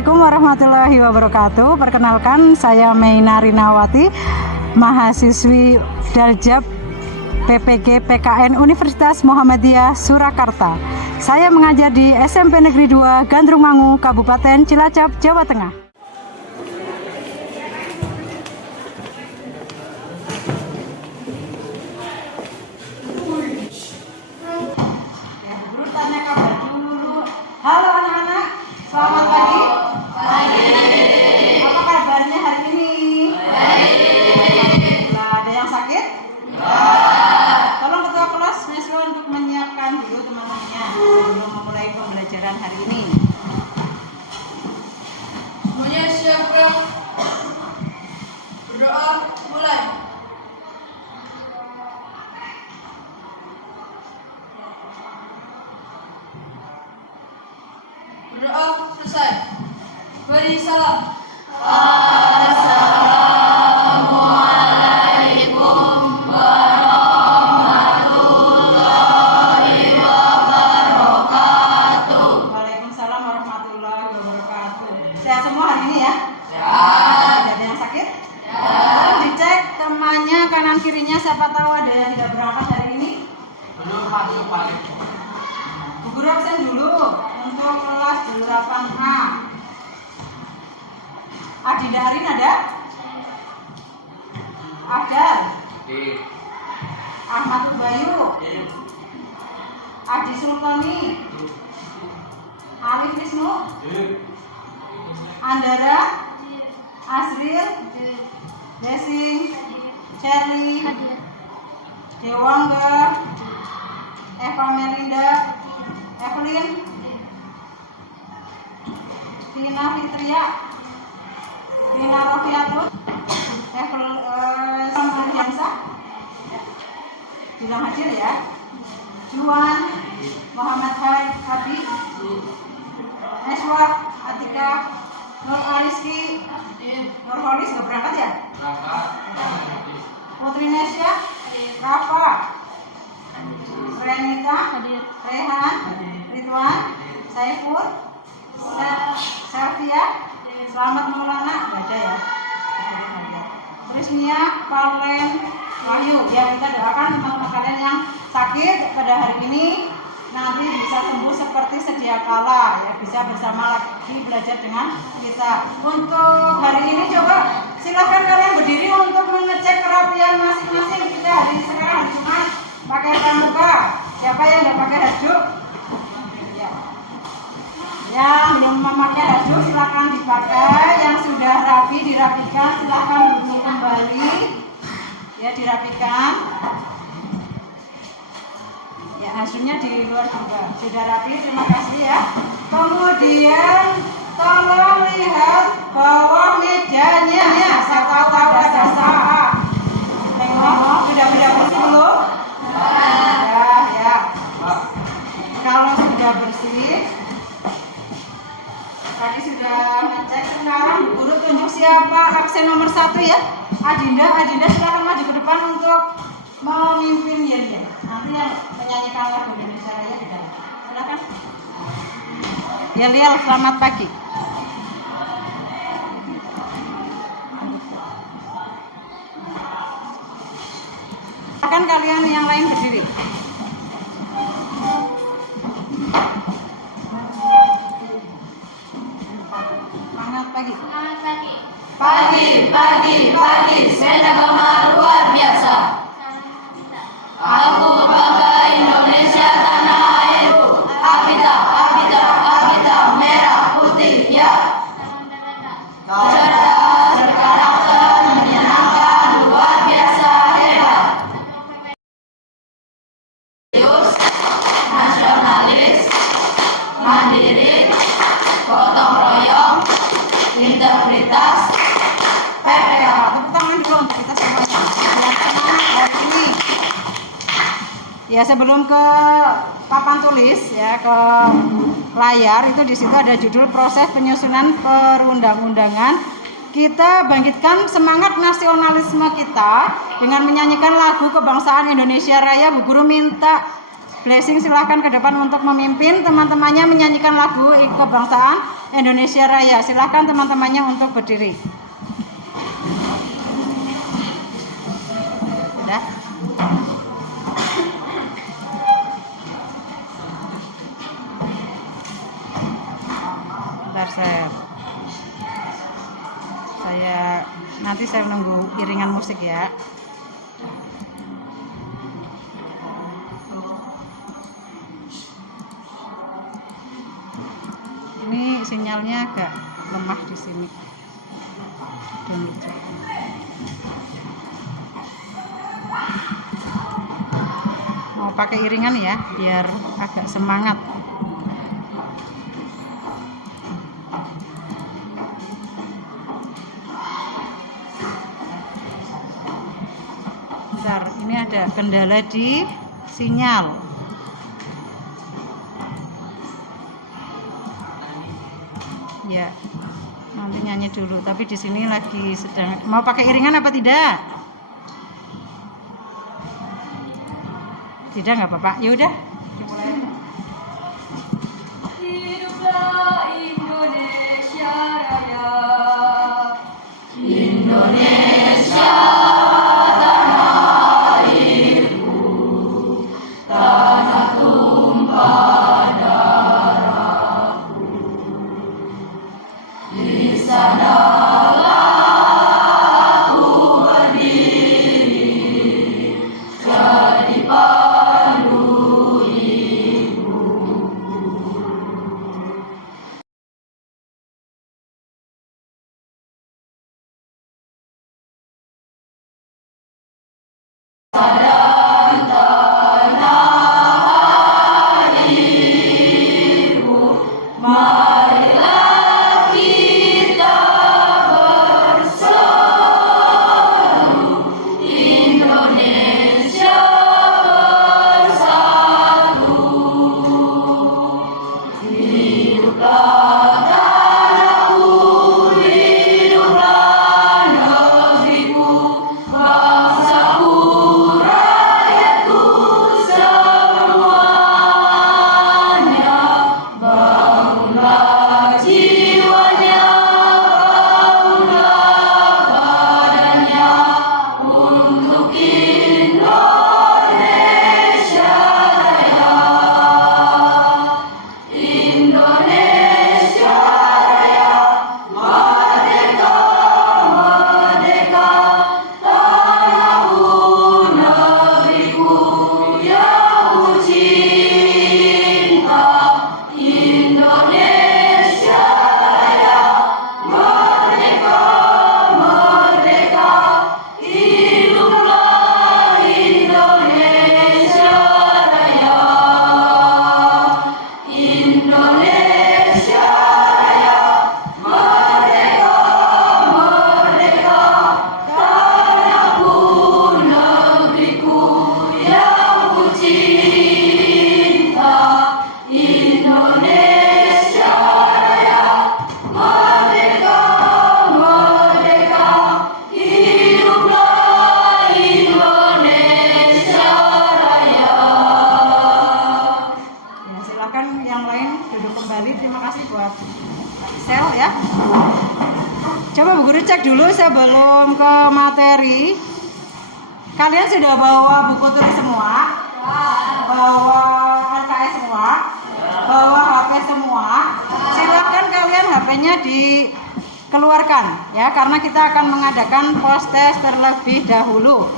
Assalamualaikum warahmatullahi wabarakatuh. Perkenalkan, saya Meina Rinawati, mahasiswi Daljab PPG PKN Universitas Muhammadiyah Surakarta. Saya mengajar di SMP Negeri 2 Gandrungmangu, Kabupaten Cilacap, Jawa Tengah. Halo anak-anak, selamat pagi. Apa kabarnya hari ini? Ada yang sakit? Tolong ketua kelas Mesro untuk menyiapkan dulu teman-temannya sebelum memulai pembelajaran hari ini. Semuanya siap, Bro? Berdoa, mulai. Berdoa selesai. Beri salam. Assalamualaikum warahmatullahi wabarakatuh. Waalaikumsalam warahmatullahi wabarakatuh. Sehat semua hari ini ya? Sehat. Tidak ada yang sakit? Tolong dicek temannya kanan kirinya, siapa tahu ada yang tidak berangkat hari ini. Bu Guru absen dulu untuk kelas 8A. Adinda Arin ada? Ada. Ahmad Bayu, Adi Sultani, Alif Wisnu, Andara, Azril, Desing, Cherly, Dewangga, Eva Melinda, Evelyn, Tina Fitria, Tina Rofiatun, Evelyn Yansa, bilang hadir ya. Juan, Muhammad Abi, Eswa, Atika, Nur Ariski, Nur Holis gak berangkat ya? Putri Nesya, Rafa, Renita, Rehan, Ridwan, Saiful, Selvia, Selamat Maulana, gak ada ya? Trisnia, Parlen, Wahyu. Ya, kita doakan teman-teman kalian yang sakit pada hari ini nanti bisa sembuh seperti sedia kala ya, bisa bersama lagi belajar dengan kita. Untuk hari ini coba silakan kalian berdiri untuk mengecek kerapian masing-masing. Kita hari sekarang hari Jumat pakai pramuka. Siapa yang nggak pakai baju? Ya. Yang belum memakai baju silakan dipakai. Yang sudah rapi dirapikan, silakan duduk kembali. Ya, dirapikan. Ya, hasilnya di luar juga sudah rapi, terima kasih ya. Kemudian tolong lihat bawah mejanya ya, saya tahu ada sampah. Tengok, sudah bersih belum? Ya. Kalau sudah bersih, tadi sudah ngecek, sekarang guru tunjuk siapa absen nomor 1 ya. Adinda silakan maju ke depan untuk memimpin ya. Nanti yang menyanyikan lagu Indonesia Raya di dalam. Silakan. Yelial, selamat pagi. Silakan kalian yang lain berdiri. Semangat pagi. Pagi, sepeda gema luar biasa. Aku bangga Indonesia tanah airku. Apita, merah putih ya. Cerdas, berkarakter, menyenangkan, luar biasa hebat. Serius, nasionalis, mandiri, gotong royong, integritas, PPK. Tepuk tangan dulu untuk kita semuanya. Biar tenang hari ini. Ya, sebelum ke papan tulis ya, ke layar itu di situ ada judul proses penyusunan perundang-undangan. Kita bangkitkan semangat nasionalisme kita dengan menyanyikan lagu kebangsaan Indonesia Raya. Bu Guru minta Blessing silahkan ke depan untuk memimpin teman-temannya menyanyikan lagu kebangsaan Indonesia Raya. Silahkan teman-temannya untuk berdiri. Sudah. Bentar nanti saya menunggu iringan musik ya. Ini sinyalnya agak lemah di sini. Mau pakai iringan ya, biar agak semangat. Bentar, ini ada kendala di sinyal. Ya, nanti nyanyi dulu. Tapi di sini lagi sedang mau pakai iringan apa tidak? Tidak, nggak apa-apa. Ya udah, dimulai. Hiduplah Indonesia Raya. Indonesia tanah airku, tanah tumpah darahku. Di sanalah aku berdiri, jadi pandu ibu. Sadang tanah airku, marilah kita bersatu, Indonesia bersatu. Hiduplah tanahku, hiduplah negeriku, bangsaku, rakyatku semuanya. Bangunlah jiwanya, bangunlah badannya untuk Indonesia Raya. Indonesia Raya, merdeka, merdeka, tanahku, negeriku yang ku cinta. Indonesia Raya, merdeka, merdeka, hiduplah Indonesia Raya. Indonesia Raya, merdeka, merdeka, tanahku, negeriku yang ku cinta. Indonesia Raya, merdeka, merdeka, hiduplah Indonesia Raya. Ya, silakan yang lain duduk kembali. Terima kasih buat Sel ya. Coba Bu Guru cek dulu sebelum ke materi. Kalian sudah bawa buku tulis semua? Bawa LKS semua? Bawa HP semua? Silakan kalian HP-nya dikeluarkan ya, karena kita akan mengadakan post test terlebih dahulu.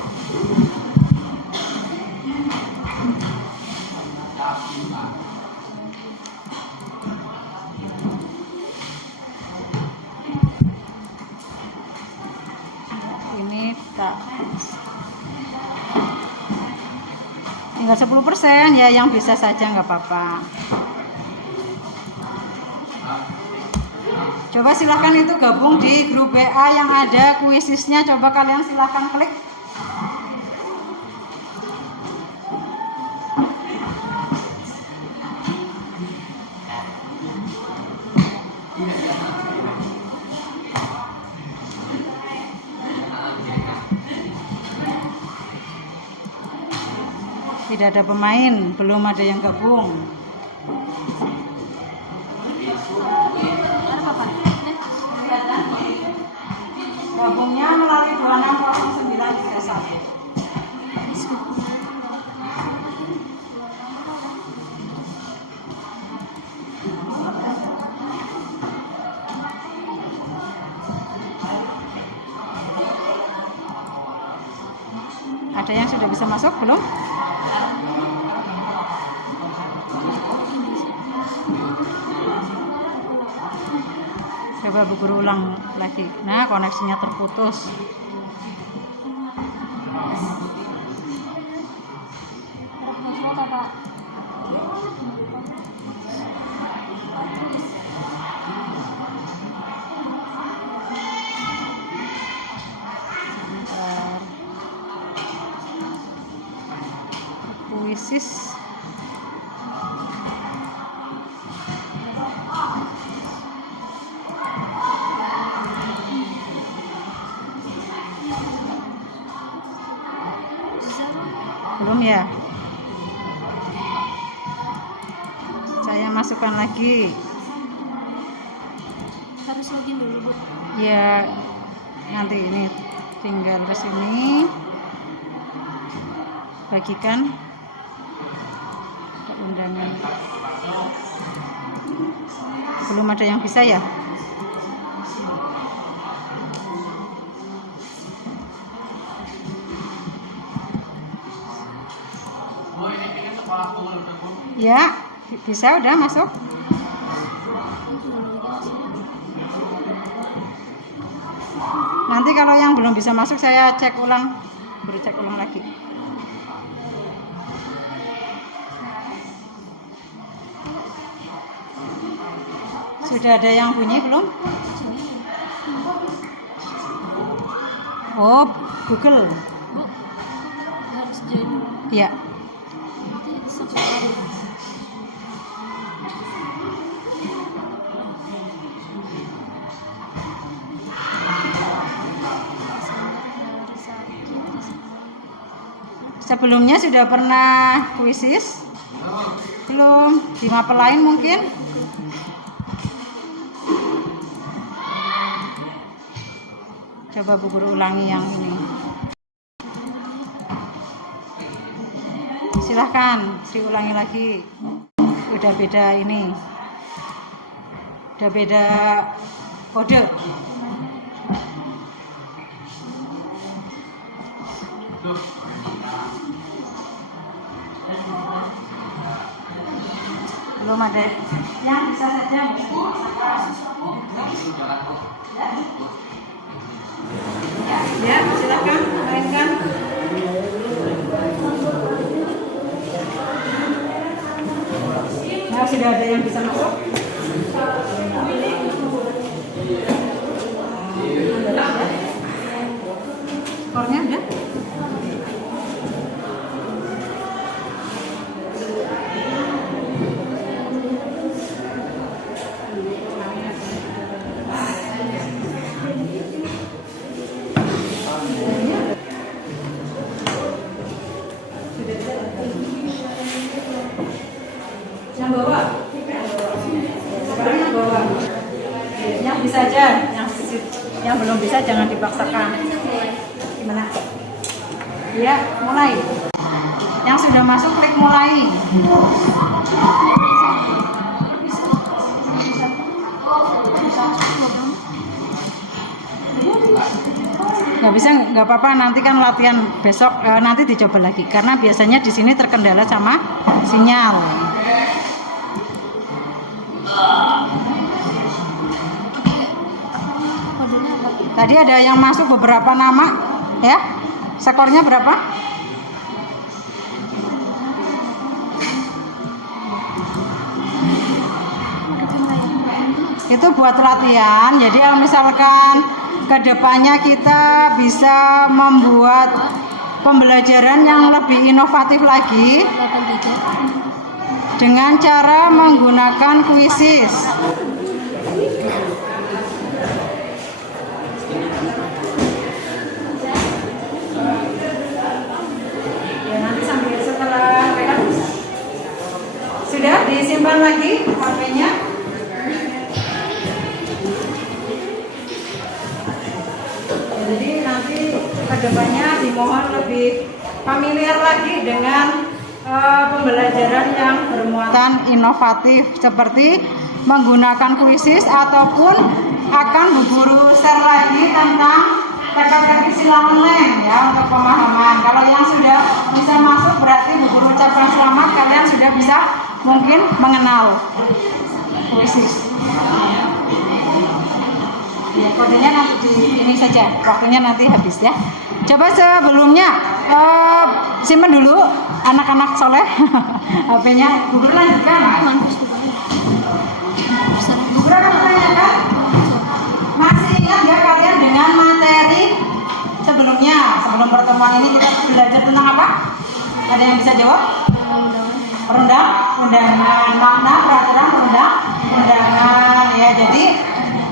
Ini tak tinggal 10% ya, yang bisa saja nggak apa-apa. Coba silahkan itu gabung di grup WA yang ada kuisisnya. Coba kalian silahkan klik. Tidak sudah ada pemain, belum ada yang gabung. Gabungnya melalui 260931. Ada yang sudah bisa masuk belum? Coba Bu Guru ulang lagi. Nah, koneksinya terputus. Puisis. Belum ya? Saya masukkan lagi. Harus login dulu, Bu. Ya, nanti ini tinggal ke sini. Bagikan undangan. Belum ada yang bisa ya? Ya, bisa udah masuk. Nanti kalau yang belum bisa masuk saya cek ulang, cek ulang lagi. Sudah ada yang bunyi belum? Oh, Google. Bu, harus join dulu. Ya. Nanti subscribe. Sebelumnya sudah pernah kuisis? Belum? Di mapel lain mungkin? Coba Bu Guru ulangi yang ini. Silahkan diulangi lagi. Udah beda ini. Udah beda kode. Belum ada yang bisa saja ya, silakan mainkan. Nah, sudah ada yang bisa masuk. Skornya udah. Yang bawah, sekarang yang bawah, yang bisa aja, yang belum bisa jangan dipaksakan. Gimana? Ya, mulai. Yang sudah masuk klik mulai. Nggak bisa, nggak apa-apa. Nanti kan latihan besok, nanti dicoba lagi. Karena biasanya di sini terkendala sama sinyal. Tadi ada yang masuk beberapa nama, ya. Skornya berapa? Itu buat latihan. Jadi kalau misalkan kedepannya kita bisa membuat pembelajaran yang lebih inovatif lagi dengan cara menggunakan kuisis. Ya, nanti sambil setelah disimpan lagi HP-nya. Jadi nanti kedepannya dimohon lebih familiar lagi dengan pembelajaran yang bermuatan inovatif seperti menggunakan kuisis ataupun akan Bu Guru share lagi tentang teka-teki silang online ya untuk pemahaman. Kalau yang sudah bisa masuk berarti Bu Guru ucapkan selamat, kalian sudah bisa mungkin mengenal kuisis. Ya, kodenya nanti di ini saja, waktunya nanti habis ya. Coba sebelumnya simpen dulu anak-anak soleh HP-nya. Bu Guru lanjutkan. Bu Guru akan menanyakan, masih ingat nggak kalian dengan materi sebelumnya? Sebelum pertemuan ini kita belajar tentang apa? Ada yang bisa jawab? Perundang-undangan, makna peraturan perundang-undangan ya. Jadi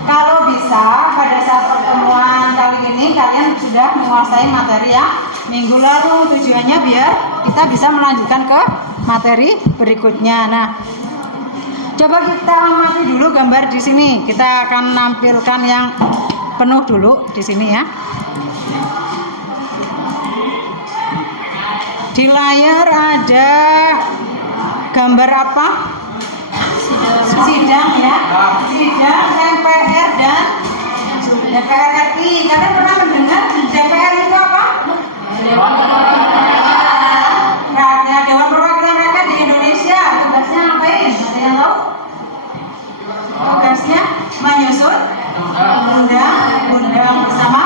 kalau bisa pada saat pertemuan kali ini kalian sudah menguasai materi yang minggu lalu. Tujuannya biar kita bisa melanjutkan ke materi berikutnya. Nah, coba kita amati dulu gambar di sini. Kita akan nampilkan yang penuh dulu di sini ya. Di layar ada gambar apa? Sidang ya. Sidang MPR dan DPR RI. Kalian pernah mendengar DPR itu apa? Ya, Dewan Perwakilan Rakyat di Indonesia. Tugasnya ngapain? Ada yang tahu? Tugasnya menyusun undang-undang bersama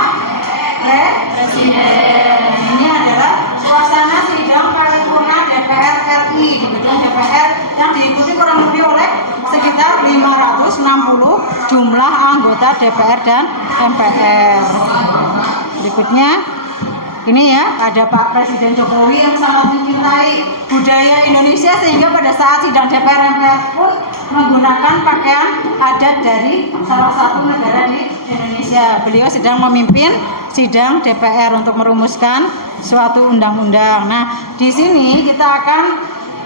Presiden. Ini adalah suasana sidang paripurna DPR RI di gedung DPR yang diikuti kurang lebih oleh sekitar 560 jumlah anggota DPR dan MPR. Berikutnya ini ya, ada Pak Presiden Jokowi yang sangat mencintai budaya Indonesia sehingga pada saat sidang DPR MPR pun menggunakan pakaian adat dari salah satu negara di Indonesia. Beliau sedang memimpin sidang DPR untuk merumuskan suatu undang-undang. Nah, di sini kita akan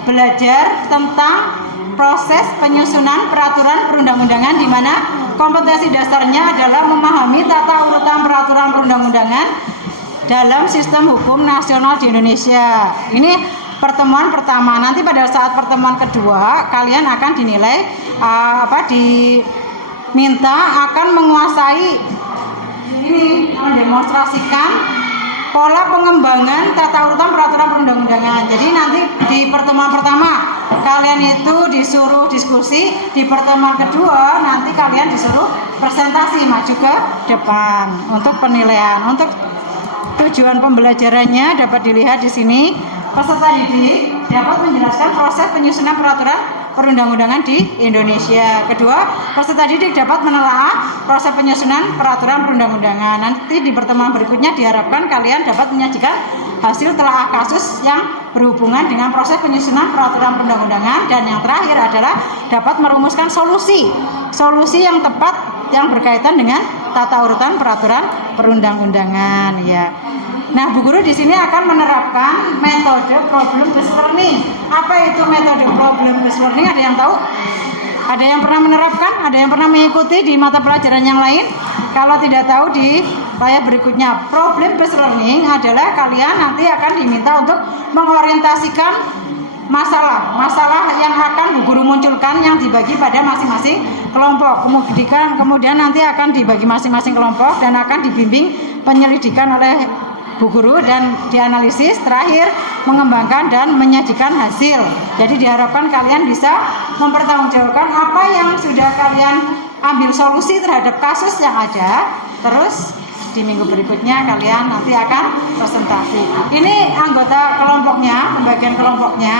belajar tentang proses penyusunan peraturan perundang-undangan di mana kompetensi dasarnya adalah memahami tata urutan peraturan perundang-undangan dalam sistem hukum nasional di Indonesia. Ini pertemuan pertama. Nanti pada saat pertemuan kedua kalian akan dinilai diminta akan menguasai ini, mendemonstrasikan pola pengembangan tata urutan peraturan perundang-undangan. Jadi nanti di pertemuan pertama kalian itu disuruh diskusi, di pertemuan kedua nanti kalian disuruh presentasi maju ke depan untuk penilaian. Untuk tujuan pembelajarannya dapat dilihat di sini. Peserta didik dapat menjelaskan proses penyusunan peraturan perundang-undangan di Indonesia. Kedua, peserta didik dapat menelaah proses penyusunan peraturan perundang-undangan. Nanti di pertemuan berikutnya diharapkan kalian dapat menyajikan hasil telaah kasus yang berhubungan dengan proses penyusunan peraturan perundang-undangan. Dan yang terakhir adalah dapat merumuskan solusi yang tepat yang berkaitan dengan tata urutan peraturan perundang-undangan ya. Nah, Bu Guru di sini akan menerapkan metode problem based learning. Apa itu metode problem based learning? Ada yang tahu? Ada yang pernah menerapkan? Ada yang pernah mengikuti di mata pelajaran yang lain? Kalau tidak tahu, di layar berikutnya. Problem based learning adalah kalian nanti akan diminta untuk mengorientasikan masalah yang akan Bu Guru munculkan yang dibagi pada masing-masing kelompok. Kemudian nanti akan dibagi masing-masing kelompok dan akan dibimbing penyelidikan oleh Bu Guru dan dianalisis, terakhir mengembangkan dan menyajikan hasil. Jadi diharapkan kalian bisa mempertanggungjawabkan apa yang sudah kalian ambil solusi terhadap kasus yang ada. Terus di minggu berikutnya kalian nanti akan presentasi. Ini anggota kelompoknya, pembagian kelompoknya.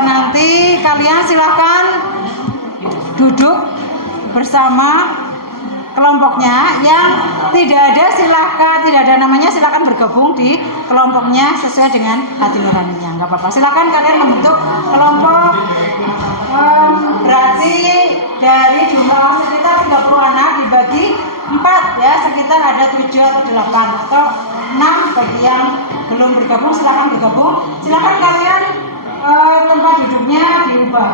Nanti kalian silahkan duduk bersama kelompoknya. Yang tidak ada namanya, silakan bergabung di kelompoknya sesuai dengan hati nuraninya, nggak apa-apa. Silakan kalian membentuk kelompok. Berarti dari jumlah sekitar 30 anak dibagi 4 ya, sekitar ada 7 atau 8 atau 6. Bagi yang belum bergabung silakan bergabung. Silakan kalian tempat duduknya diubah.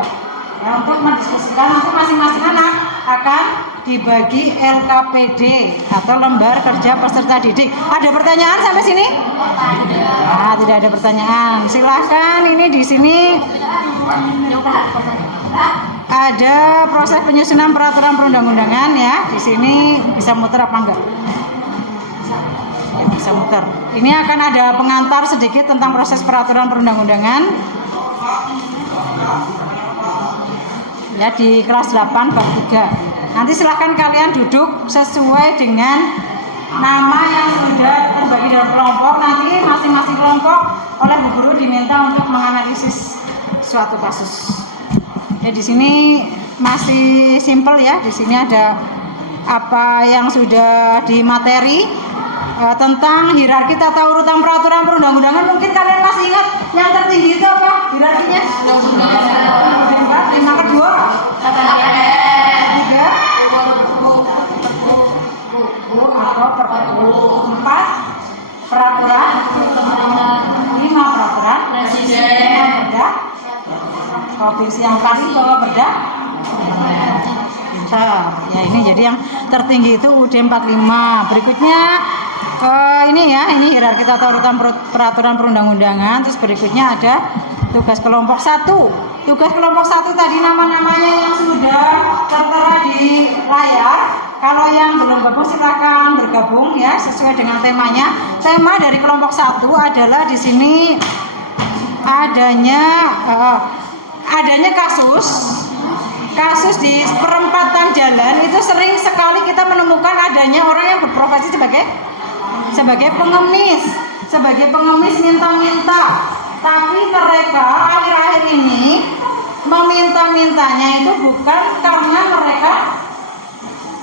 Ya, untuk mendiskusikan nanti masing-masing anak akan dibagi LKPD atau lembar kerja peserta didik. Ada pertanyaan sampai sini? Nah, tidak ada pertanyaan. Silahkan, ini di sini ada proses penyusunan peraturan perundang-undangan ya. Di sini bisa muter apa enggak? Ya, bisa muter. Ini akan ada pengantar sedikit tentang proses peraturan perundang-undangan. Ya, di kelas 8 bab 3. Nanti silahkan kalian duduk sesuai dengan nama yang sudah terbagi dalam kelompok. Nanti masing-masing kelompok oleh Bu Guru diminta untuk menganalisis suatu kasus. Ya, di sini masih simpel ya. Di sini ada apa yang sudah di materi tentang hierarki tata urutan peraturan perundang-undangan. Mungkin kalian masih ingat yang tertinggi itu apa hierarkinya? Yang kedua, ketiga, atau perpu. 4 peraturan, 5 peraturan perda provinsi yang tadi bawa perda. Pintar. Ya, ini jadi yang tertinggi itu UUD 45. Berikutnya ini ya, ini hierarki tata urutan peraturan perundang-undangan. Terus berikutnya ada tugas kelompok 1. Tugas kelompok 1 tadi nama-namanya yang sudah tertera di layar. Kalau yang belum gabung silakan bergabung ya sesuai dengan temanya. Tema dari kelompok 1 adalah di sini adanya kasus di perempatan jalan. Itu sering sekali kita menemukan adanya orang yang berprofesi sebagai pengemis, minta-minta. Tapi mereka akhir-akhir ini meminta-mintanya itu bukan karena mereka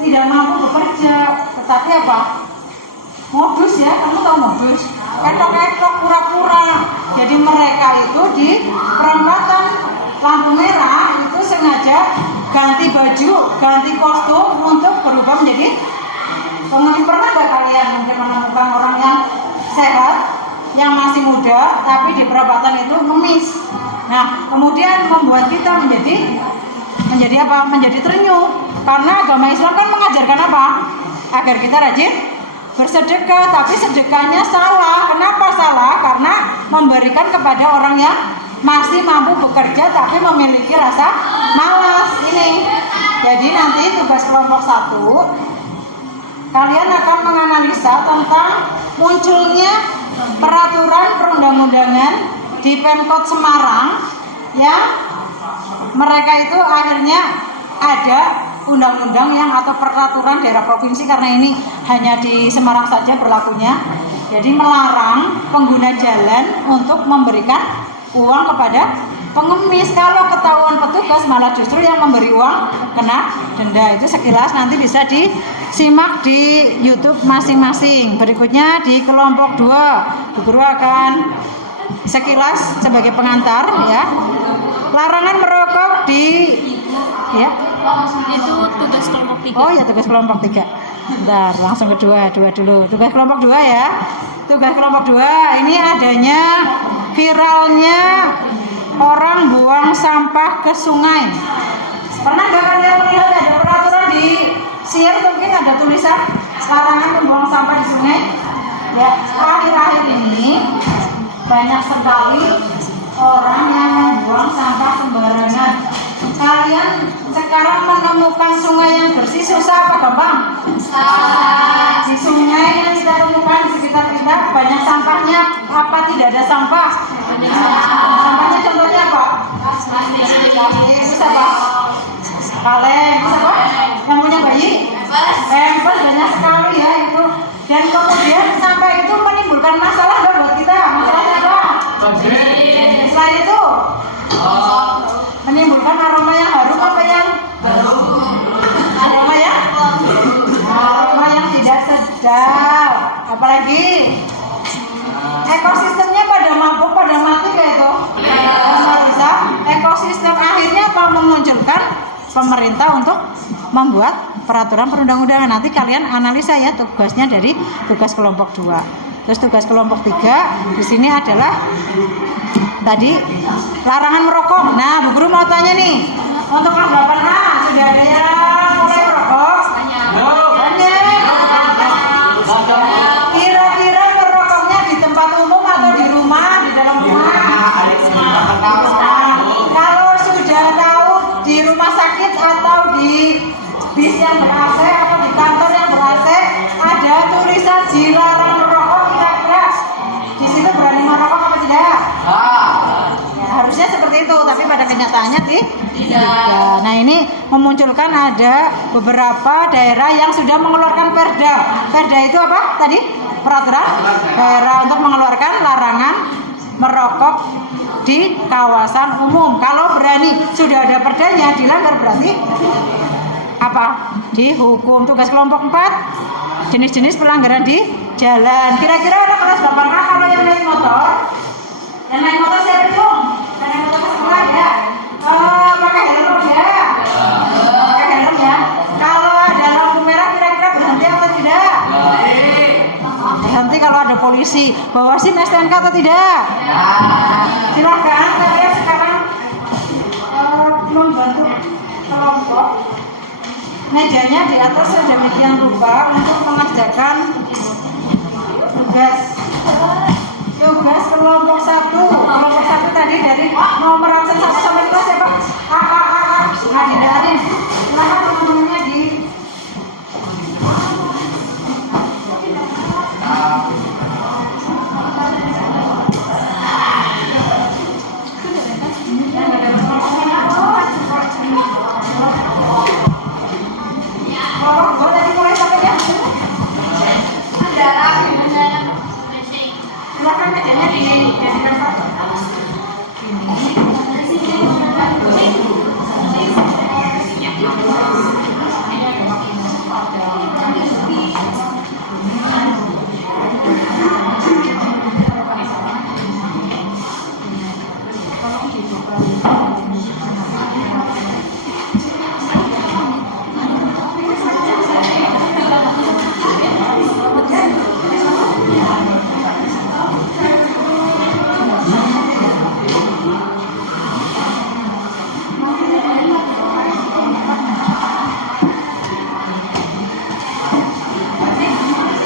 tidak mampu bekerja, tetapi apa? Modus ya, kamu tahu modus? Ketok-ketok pura-pura. Jadi mereka itu di perempatan lampu merah itu sengaja ganti baju, ganti kostum untuk berubah menjadi pengemis. Pernah gak kalian mungkin menemukan orang yang sehat, yang masih muda, tapi di perempatan itu ngemis? Nah, kemudian membuat kita menjadi apa? Menjadi terenyuh. Karena agama Islam kan mengajarkan apa? Agar kita rajin bersedekah, tapi sedekahnya salah. Kenapa salah? Karena memberikan kepada orang yang masih mampu bekerja tapi memiliki rasa malas ini. Jadi nanti tugas kelompok 1 kalian akan menganalisa tentang munculnya peraturan perundang-undangan di Pemkot Semarang yang mereka itu akhirnya ada undang-undang yang atau peraturan daerah provinsi, karena ini hanya di Semarang saja berlakunya. Jadi melarang pengguna jalan untuk memberikan uang kepada pengemis. Kalau ketahuan petugas malah justru yang memberi uang kena denda. Itu sekilas nanti bisa disimak di YouTube masing-masing. Berikutnya di kelompok 2 Bu Guru akan sekilas sebagai pengantar ya. Larangan merokok di ya. Itu tugas kelompok 3. Oh ya, tugas kelompok 3. Bentar, langsung kedua dulu. Tugas kelompok 2 ya. Tugas kelompok 2 ini adanya viralnya orang buang sampah ke sungai. Pernah gak kalian melihat ada peraturan di siar, mungkin ada tulisan larangan membuang sampah di sungai? Ya, akhir-akhir ini banyak sekali orang yang membuang sampah sembarangan. Kalian sekarang menemukan sungai yang bersih susah apa gampang? Di sungai yang kita temukan di sekitar kita banyak sampahnya. Apa tidak ada sampah? Sampahnya contohnya apa? Terus apa? Kaleng. Terus apa? Yang punya bayi? Pampers banyak sekali ya itu. Dan kemudian sampah itu menimbulkan masalah nggak buat kita? Masalahnya apa? Selain itu menimbulkan aroma yang harum apa yang aroma yang tidak sedap. Apalagi ekosistemnya pada mabuk, pada mati kayak itu. Bisa ekosistem akhirnya apa? Memunculkan pemerintah untuk membuat peraturan perundang-undangan. Nanti kalian analisa ya tugasnya dari tugas kelompok 2. Terus tugas kelompok 3 di sini adalah tadi larangan merokok. Nah, Bu Guru mau tanya nih, untuk kelas 8A sudah ada yang mulai merokok? Kira-kira merokoknya di tempat umum atau di rumah, di dalam rumah? Kalau sudah tahu di rumah sakit atau di bis yang ber-AC atau di kantor yang ber-AC ada tulisan dilarang merokok, kira-kira di situ berani merokok apa tidak? Ya, harusnya seperti itu, tapi pada kenyataannya tidak. Nah, ini memunculkan ada beberapa daerah yang sudah mengeluarkan perda. Perda itu apa tadi? Peraturan daerah untuk mengeluarkan larangan merokok di kawasan umum. Kalau berani sudah ada perdanya dilanggar berarti apa? Dihukum. Tugas kelompok 4 jenis-jenis pelanggaran di jalan. Kira-kira ada kelas 8A kalau yang naik motor? Yang naik motor siapa itu? Yang naik motor ke sekolah ya? Pakai helm ya? Pakai helm ya? Kalau ada lampu merah kira-kira berhenti atau tidak? Berhenti kalau ada polisi. Bawa SIM STNK atau tidak? Silakan saya sekarang membantu kelompok. Mejanya di atas sedemikian rupa untuk mengerjakan tugas kelompok 1. Kelompok 1 tadi dari nomor absen 1 sampai 2 siapa? Nah, dari silakan teman-temannya di silakan mejanya dijadikan satu.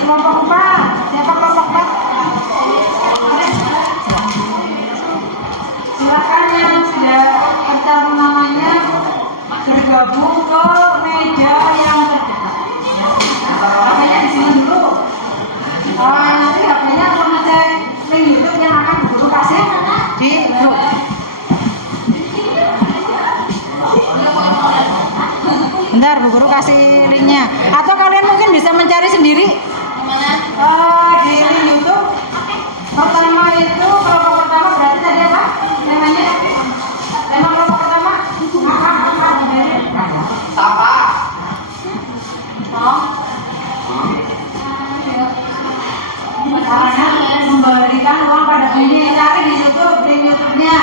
Kelompok 4, siapa kelompok 4? Silakan yang sudah tercantum namanya bergabung ke meja yang terdekat. HP-nya disimpan dulu. Nanti HP-nya mau ngecek link YouTube yang akan Bu Guru kasih di grup. Bentar, Bu Guru kasih linknya. Atau kalian mungkin bisa mencari sendiri. Di link YouTube. Pertama itu kelompok pertama berarti tadi apa? Temanya? Tema kelompok pertama? Apa? Larangan memberikan uang pada penghuni. Cari di YouTube, link YouTube-nya.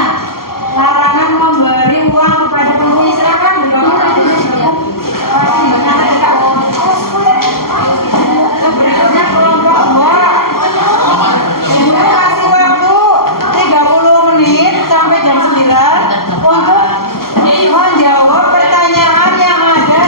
Larangan memberi uang kepada penghuni. Silakan berikutnya kelompok 2. Ibu kasih waktu 30 menit sampai jam 9 untuk menjawab pertanyaan yang ada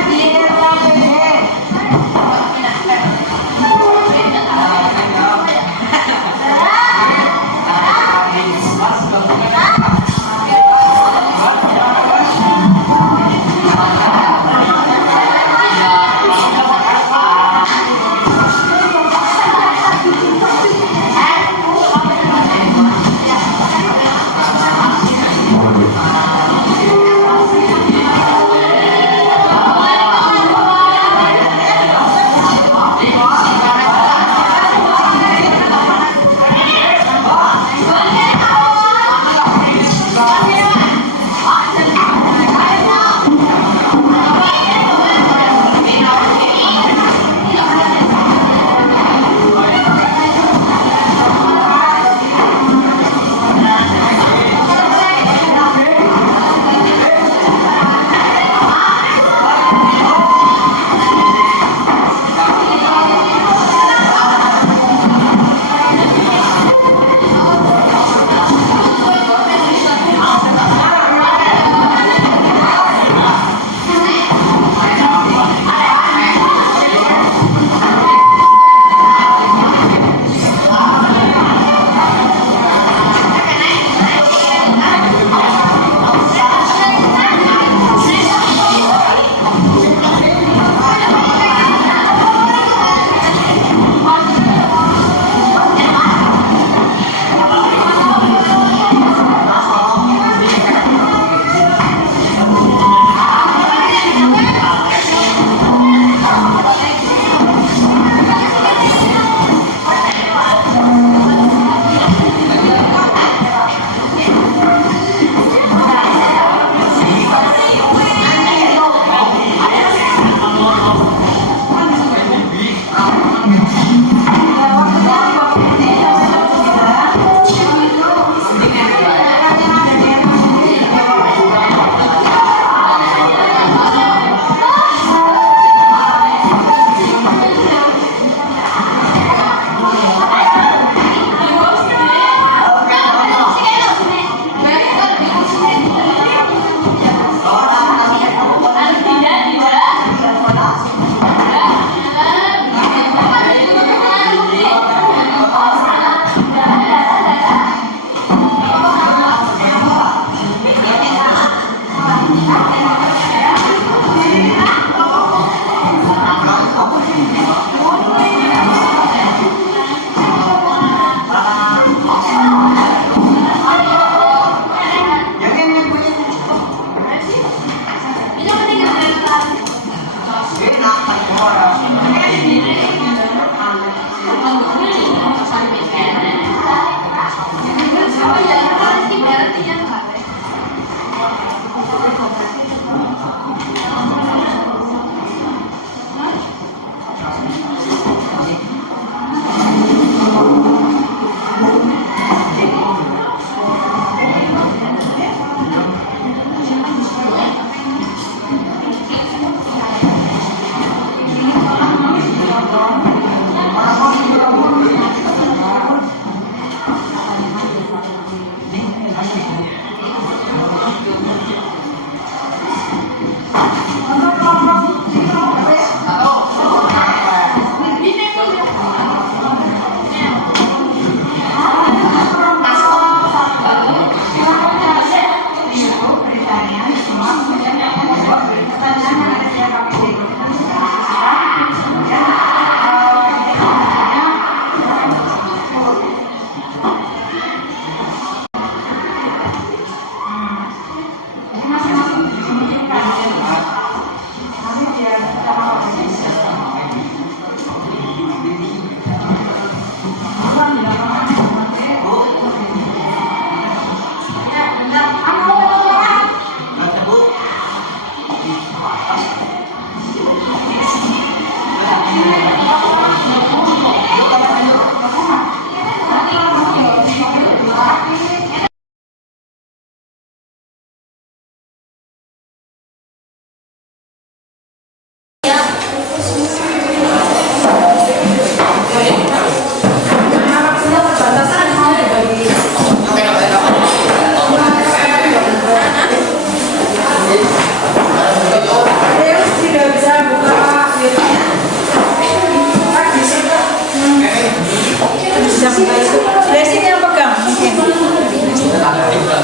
Racing yang pegang mungkin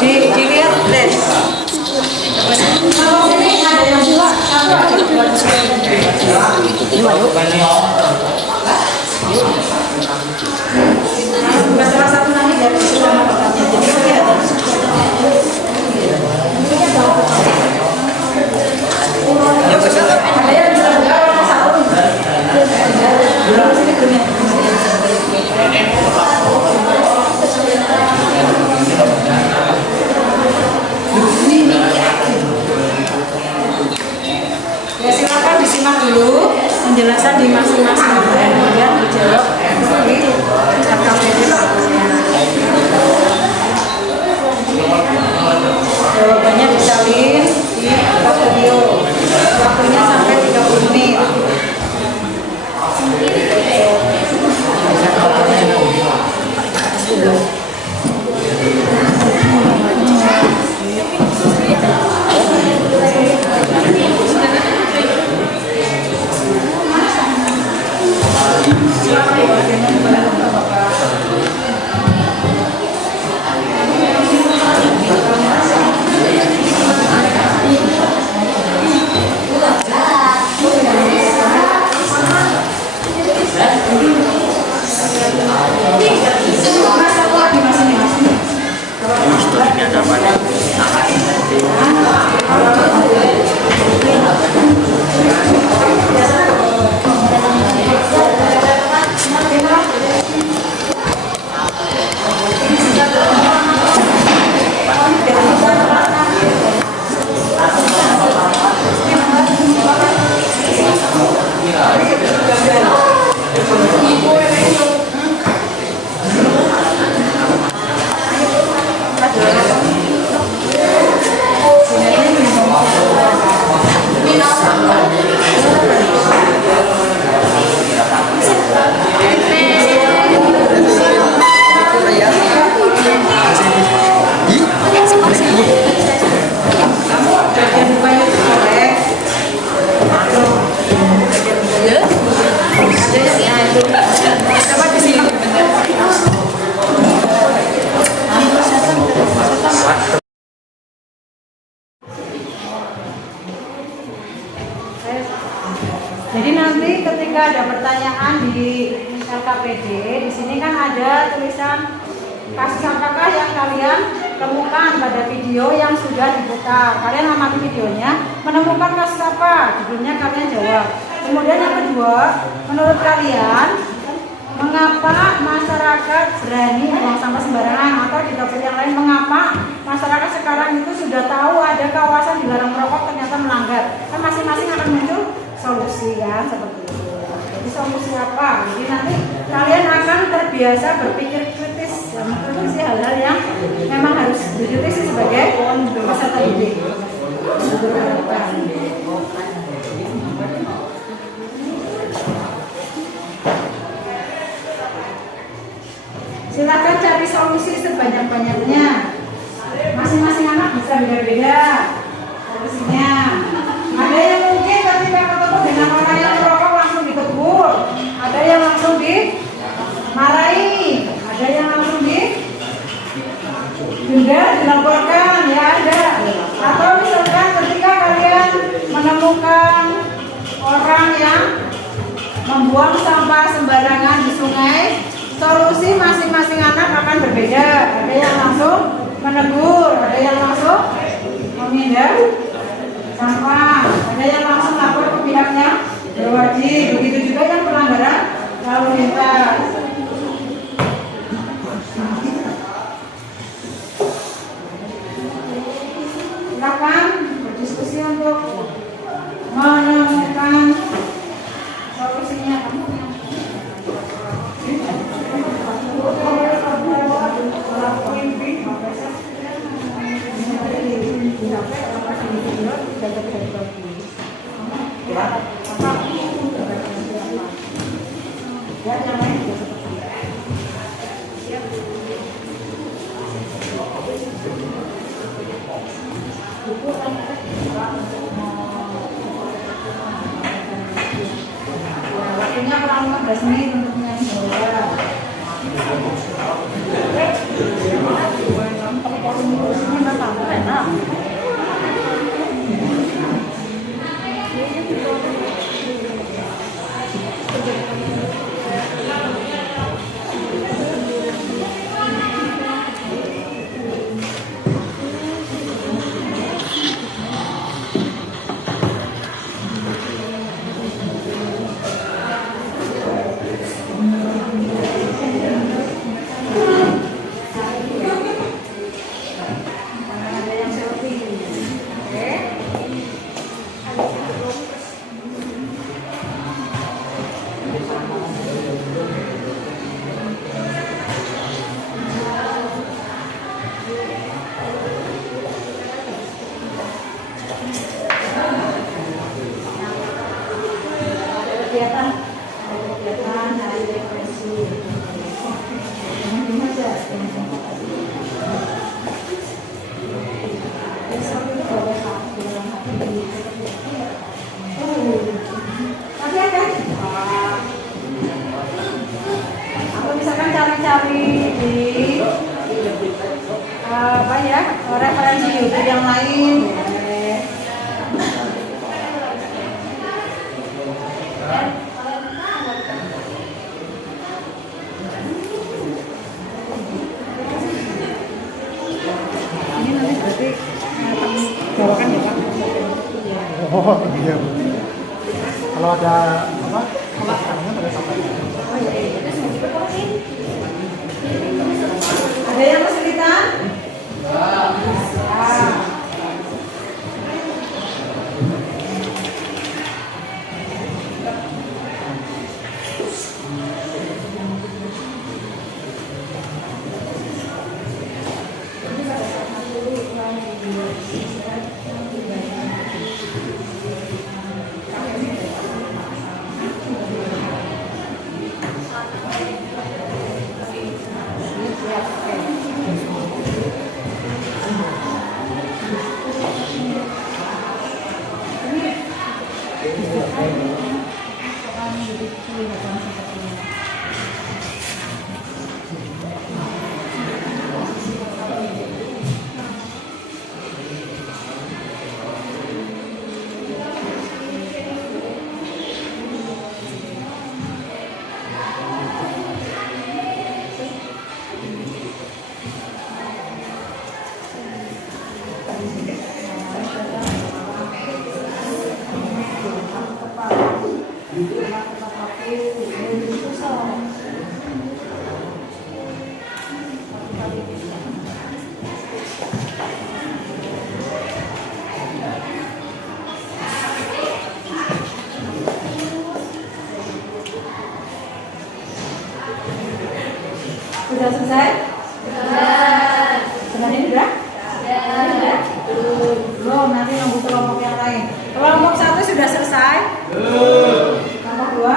dilihat deh. Kalau ini ada yang dua, satu ada dua. Salah satu nanti dari selama pegannya. Jadi kelihatan. Ada yang bisa satu. Ya silakan disimak dulu penjelasan di masing-masing kemudian dijawab di RKPD. Jawabannya disalin di studio. Waktunya sampai 30 menit. Jadi nanti ketika ada pertanyaan di LKPD, di sini kan ada tulisan kasus apakah yang kalian temukan pada video yang sudah diputar. Kalian amati videonya, menemukan kasus apa? Judulnya kalian jawab. Kemudian yang kedua, menurut kalian mengapa masyarakat berani buang sampah sembarangan, atau di topik yang lain mengapa masyarakat sekarang itu sudah tahu ada kawasan dilarang merokok ternyata melanggar. Kan masing-masing akan muncul solusi kan seperti itu. Jadi solusi apa? Jadi nanti kalian akan terbiasa berpikir kritis, mengkritisi hal-hal yang memang harus dikritisi sebagai peserta didik. Silakan cari solusi sebanyak-banyaknya. Masing-masing anak bisa beda-beda solusinya. Ada yang mungkin ketika ketemu dengan orang yang merokok langsung ditegur, ada yang langsung dimarahi, ada yang langsung didenda, dilaporkan, ya ada. Atau misalkan ketika kalian menemukan orang yang membuang sampah sembarangan di sungai, solusi masing-masing anak akan berbeda. Ada yang langsung menegur, ada yang langsung memindah sampah, ada yang langsung lapor ke pihak yang berwajib. Begitu juga yang pelanggaran lalu lintas. Silakan berdiskusi untuk menemukan solusinya. Ya, yang lain juga seperti itu. Siap. Buku kan ada waktunya kurang 15 menit untuk menyanyi bola. Kalau forum ini nggak tahu enak. Kegiatan hari depresi. Ini aja. Besok itu boleh satu hati. Tapi ya kan? Atau misalkan cari-cari di apa ya referensi YouTube yang lain. Bawakan ya Pak? Oh iya. Kalau ada apa? Makanannya pada sampai. Oh iya. Ada yang kesulitan? Sudah selesai? Sudah ini sudah? Sudah? Belum, nanti nunggu kelompok yang lain. Kelompok 1 sudah selesai? Kelompok 2?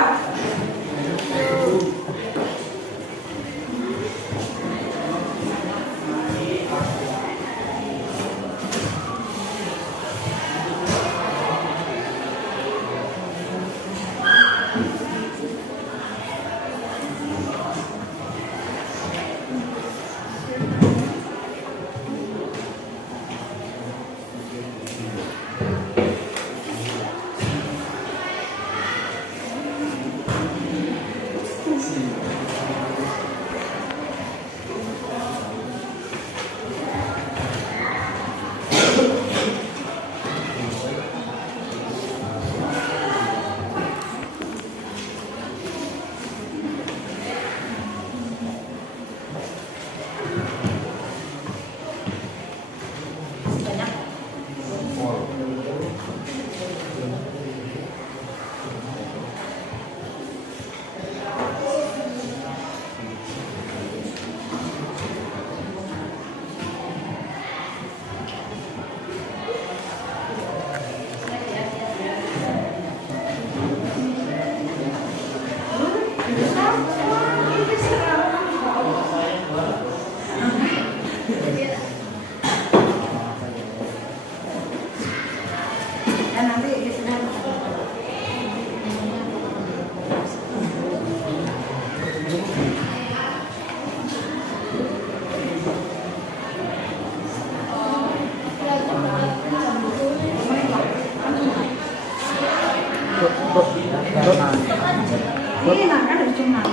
Ini nangka dari cuma.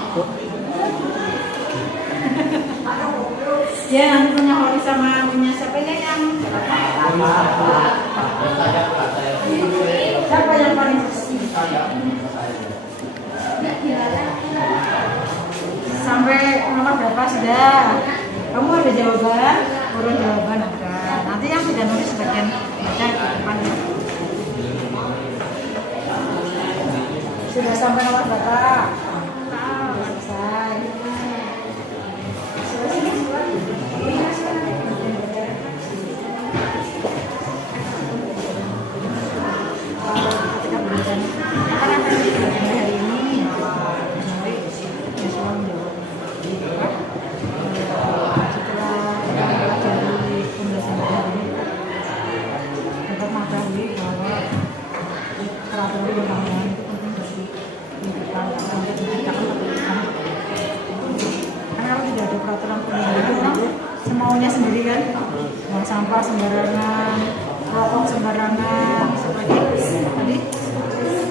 Ya nanti punya Hori sama punya siapa yang siapa yang paling bersih? Sampai nomor berapa sudah? Kamu ada jawaban? Urut jawaban ada. Nanti yang sudah nulis sebagian baca di depan. Sudah sampai nomor berapa? Selesai. Semaunya sendiri kan, buang sampah sembarangan, rokok sembarangan, seperti tadi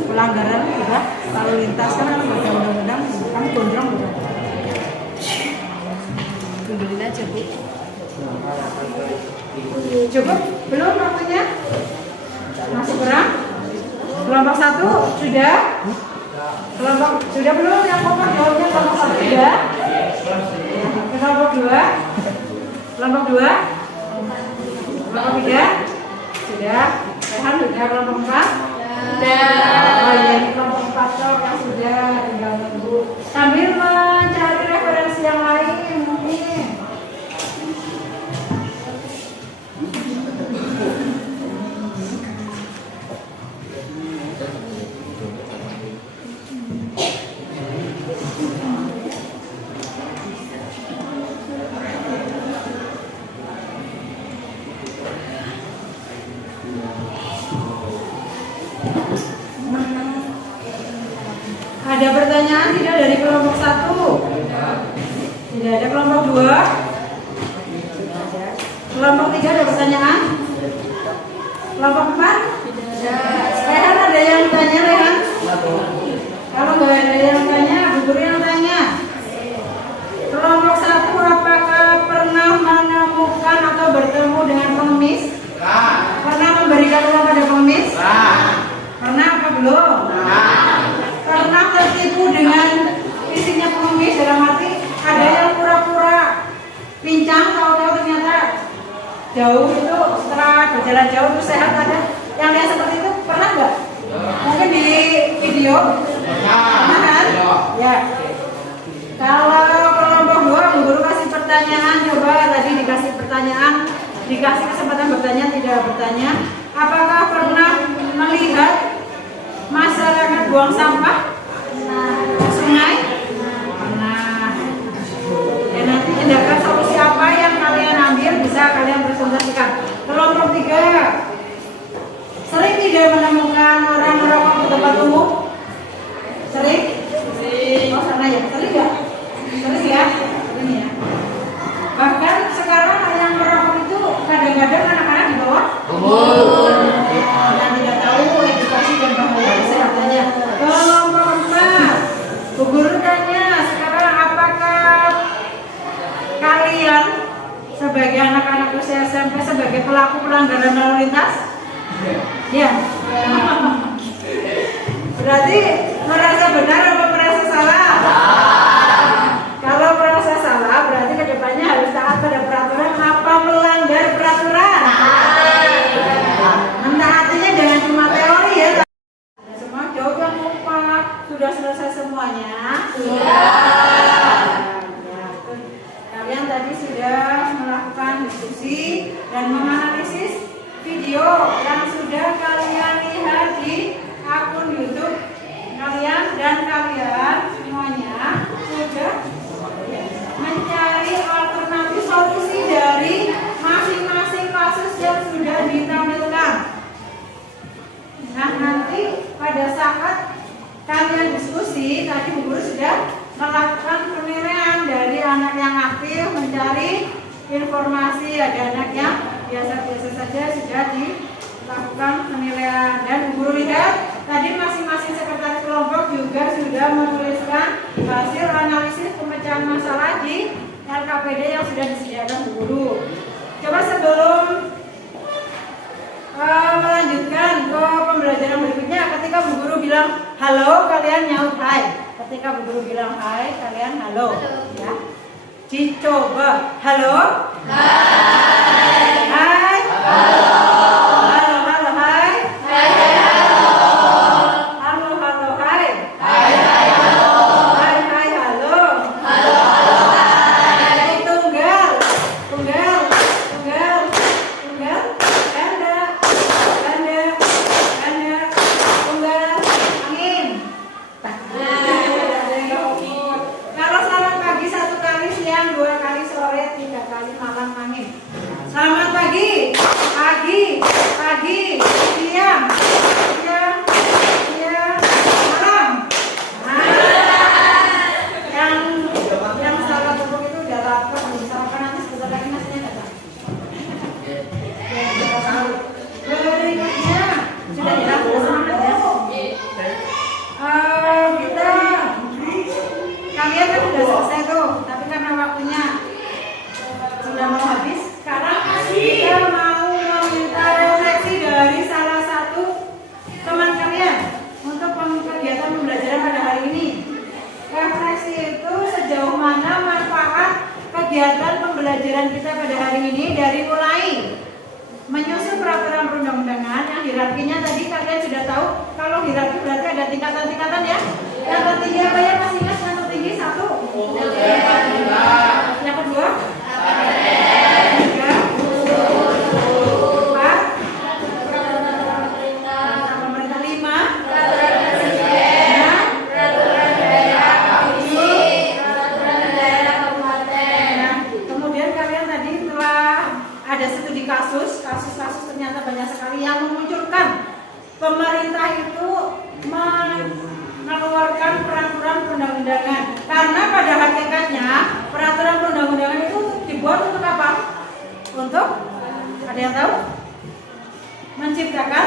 pelanggaran juga lalu lintas kan ada undang-undang kan gondrong gitu. Alhamdulillah cukup. Cukup? Belum waktunya? Masih kurang? Kelompok 1 sudah? Kelompok sudah belum? Yang kompak jawabnya kelompok 1 sudah? Kelompok 2? Kelompok 2? Kelompok 3? Sudah? Rehan sudah kelompok 4? Sudah. Oh iya, ini kelompok 4 yang sudah tinggal nunggu. Sambil mencari referensi yang lain mungkin. Ada pertanyaan tidak dari kelompok 1? Tidak ada. Kelompok 2? Kelompok 3 ada pertanyaan? Kelompok 4? Rehan ada yang tanya, Rehan? Kalau nggak ada yang tanya, Bu Guru yang tanya. Kelompok 1 apakah pernah menemukan atau bertemu dengan pengemis? Pernah memberikan uang pada pengemis? Pernah apa belum? Pernah tertipu dengan isinya pengemis, dalam arti ada yang pura-pura pincang, tahu-tahu ternyata jauh itu setelah berjalan jauh itu sehat. Ada yang lihat seperti itu, pernah nggak? Mungkin di video? Pernah kan? Ya. Kalau kelompok 2, Bu Guru kasih pertanyaan, coba tadi dikasih pertanyaan, dikasih kesempatan bertanya, tidak bertanya. Apakah pernah melihat masyarakat buang sampah sungai? Nah, ya nanti tindakan solusi apa yang kalian ambil bisa kalian presentasikan. Kelompok 3 sering tidak menemukan orang merokok di tempat umum? Sering? Oh sana ya, sering ya? Sering ya? Ini ya. Bahkan sekarang yang merokok itu kadang-kadang anak-anak di bawah umur. Yang tidak tahu edukasi dan bahaya kesehatannya. Kelompok 4, Bu Guru tanya sekarang, apakah kalian sebagai anak-anak usia SMP sebagai pelaku pelanggaran lalu lintas? Ya. Berarti merasa benar apa merasa salah? Kalau merasa salah berarti kedepannya harus taat pada peraturan apa melanggar peraturan. Mentaatinya jangan cuma teori ya. Semua jawab yang kompak. Sudah selesai semuanya? Sudah. Kalian tadi sudah melakukan diskusi dan menganalisis video yang sudah kalian lihat di akun YouTube kalian, dan kalian semuanya sudah mencari alternatif solusi dari masing-masing kasus yang sudah ditampilkan. Nah, nanti pada saat kalian diskusi, tadi Bu Guru sudah melakukan penilaian dari anak yang aktif mencari informasi, ada anak yang biasa-biasa saja sudah dilakukan penilaian, dan Bu Guru lihat tadi masing-masing di LKPD yang sudah disediakan Bu Guru. Coba sebelum melanjutkan ke pembelajaran berikutnya, ketika Bu Guru bilang halo, kalian nyaut hai. Ketika Bu Guru bilang hai, kalian halo. Ya. Dicoba halo. Hai. Hai. Halo. Halo, halo, hai. Hai, halo. Halo, halo, hai. Hai, halo. Hai, hai, halo. Halo, halo, hai. Tunggal. Tunggal. Tunggal. Tunggal. Ganda. Ganda. Ganda. Tunggal. Angin. Kalau selamat pagi 1 kali, siang 2 kali, sore 3 kali, malam angin. Selamat pagi, pagi, pagi, siang, siang, siang, malam. Yang salah tepuk itu udah lapar, misalkan nanti sebentar lagi nasinya datang. Berikutnya sudah jelas, sudah semangat ya. Kalian kan sudah selesai tuh, tapi karena waktunya sudah mau habis, sekarang kita mau meminta refleksi dari salah satu teman kalian untuk kegiatan pembelajaran pada hari ini. Refleksi itu sejauh mana manfaat kegiatan pembelajaran kita pada hari ini, dari mulai menyusun peraturan perundang-undangan yang hierarkinya tadi kalian sudah tahu. Kalau hierarki berarti ada tingkatan-tingkatan ya. Yang tertinggi apa ya, masih ingat? Yang tertinggi 1. Yang kedua? 3. 4. Pemerintah 5. Kemudian kalian tadi telah ada studi kasus ternyata banyak sekali yang memunculkan pemerintah itu mengeluarkan peraturan perundang-undangan. Karena pada hakikatnya peraturan perundang-undangan itu dibuat untuk apa? Untuk, ada yang tahu? Menciptakan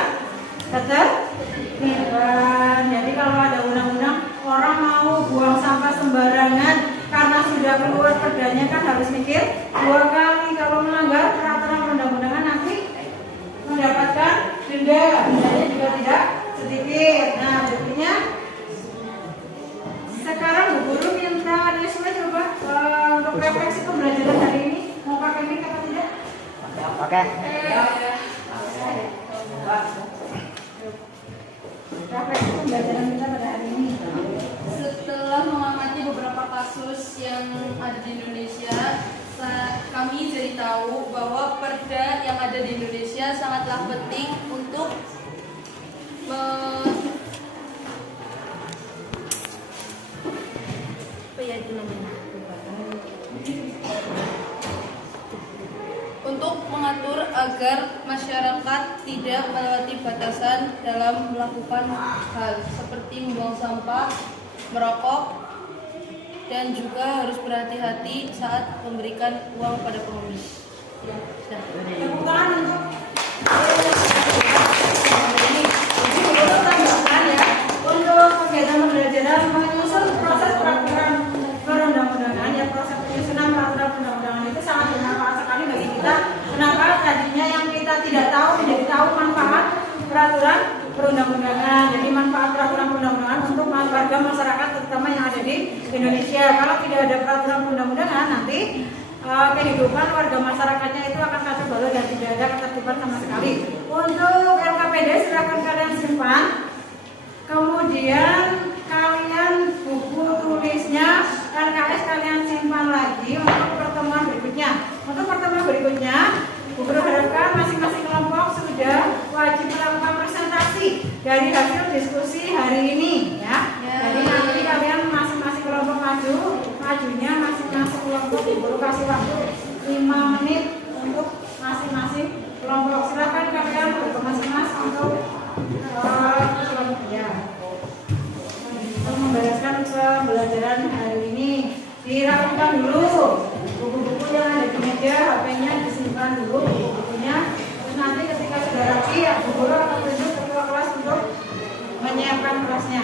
ketertiban. Jadi kalau ada undang-undang, orang mau buang sampah sembarangan karena sudah keluar perdanya kan harus mikir 2 kali. Kalau melanggar peraturan perundang-undangan nanti mendapatkan denda. Dendanya juga tidak sedikit. Nah, buktinya sekarang Bu Guru minta Nisma coba untuk refleksi pembelajaran hari ini. Mau pakai mic apa tidak? Pakai. Refleksi pembelajaran kita pada hari ini. Setelah mengamati beberapa kasus yang ada di Indonesia, kami jadi tahu bahwa perda yang ada di Indonesia sangatlah penting untuk mengatur agar masyarakat tidak melewati batasan dalam melakukan hal seperti membuang sampah, merokok, dan juga harus berhati-hati saat memberikan uang pada pengemis. Tepuk tangan untuk ini. Jadi Bu Guru tambahkan ya, untuk kegiatan pembelajaran menyusun proses peraturan perundang-undangan, ya proses penyusunan peraturan perundang-undangan itu sangat bermanfaat sekali bagi kita. Kenapa? Tadinya yang kita tidak tahu menjadi tahu manfaat peraturan perundang-undangan. Jadi manfaat peraturan perundang-undangan untuk warga masyarakat terutama yang ada di Indonesia. Kalau tidak ada peraturan perundang-undangan, nanti kehidupan warga masyarakatnya itu akan kacau balau dan tidak ada ketertiban sama sekali. Untuk LKPD silakan kalian simpan. Kemudian kalian buku tulisnya LKS kalian simpan lagi untuk pertemuan berikutnya. Untuk pertemuan berikutnya, Bu Guru harapkan masing-masing kelompok sudah wajib melakukan presentasi dari hasil diskusi hari ini, ya. Jadi nanti kalian masing-masing kelompok majunya masing-masing kelompok. Bu Guru kasih waktu 5 menit untuk masing-masing kelompok. Silakan kalian berkemas-kemas untuk kelompoknya. Untuk membereskan pembelajaran hari ini, dirapikan dulu buku-buku yang ada di meja, HP-nya disimpan dulu buku-bukunya. Terus nanti ketika sudah rapi, ya Bu Guru akan tunjuk ketua kelas untuk menyiapkan kelasnya.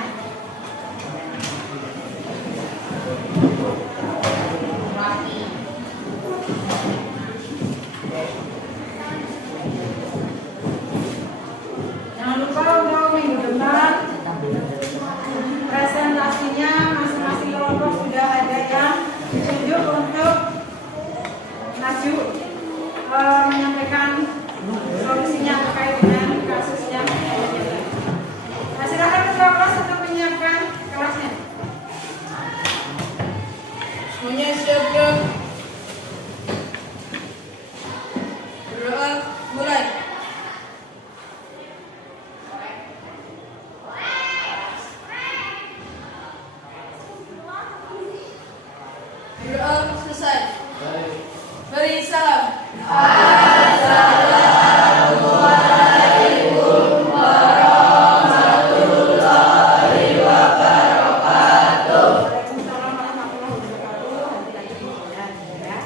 Waalaikumsalam warahmatullahi wabarakatuh. Nanti lagi kemudian ya.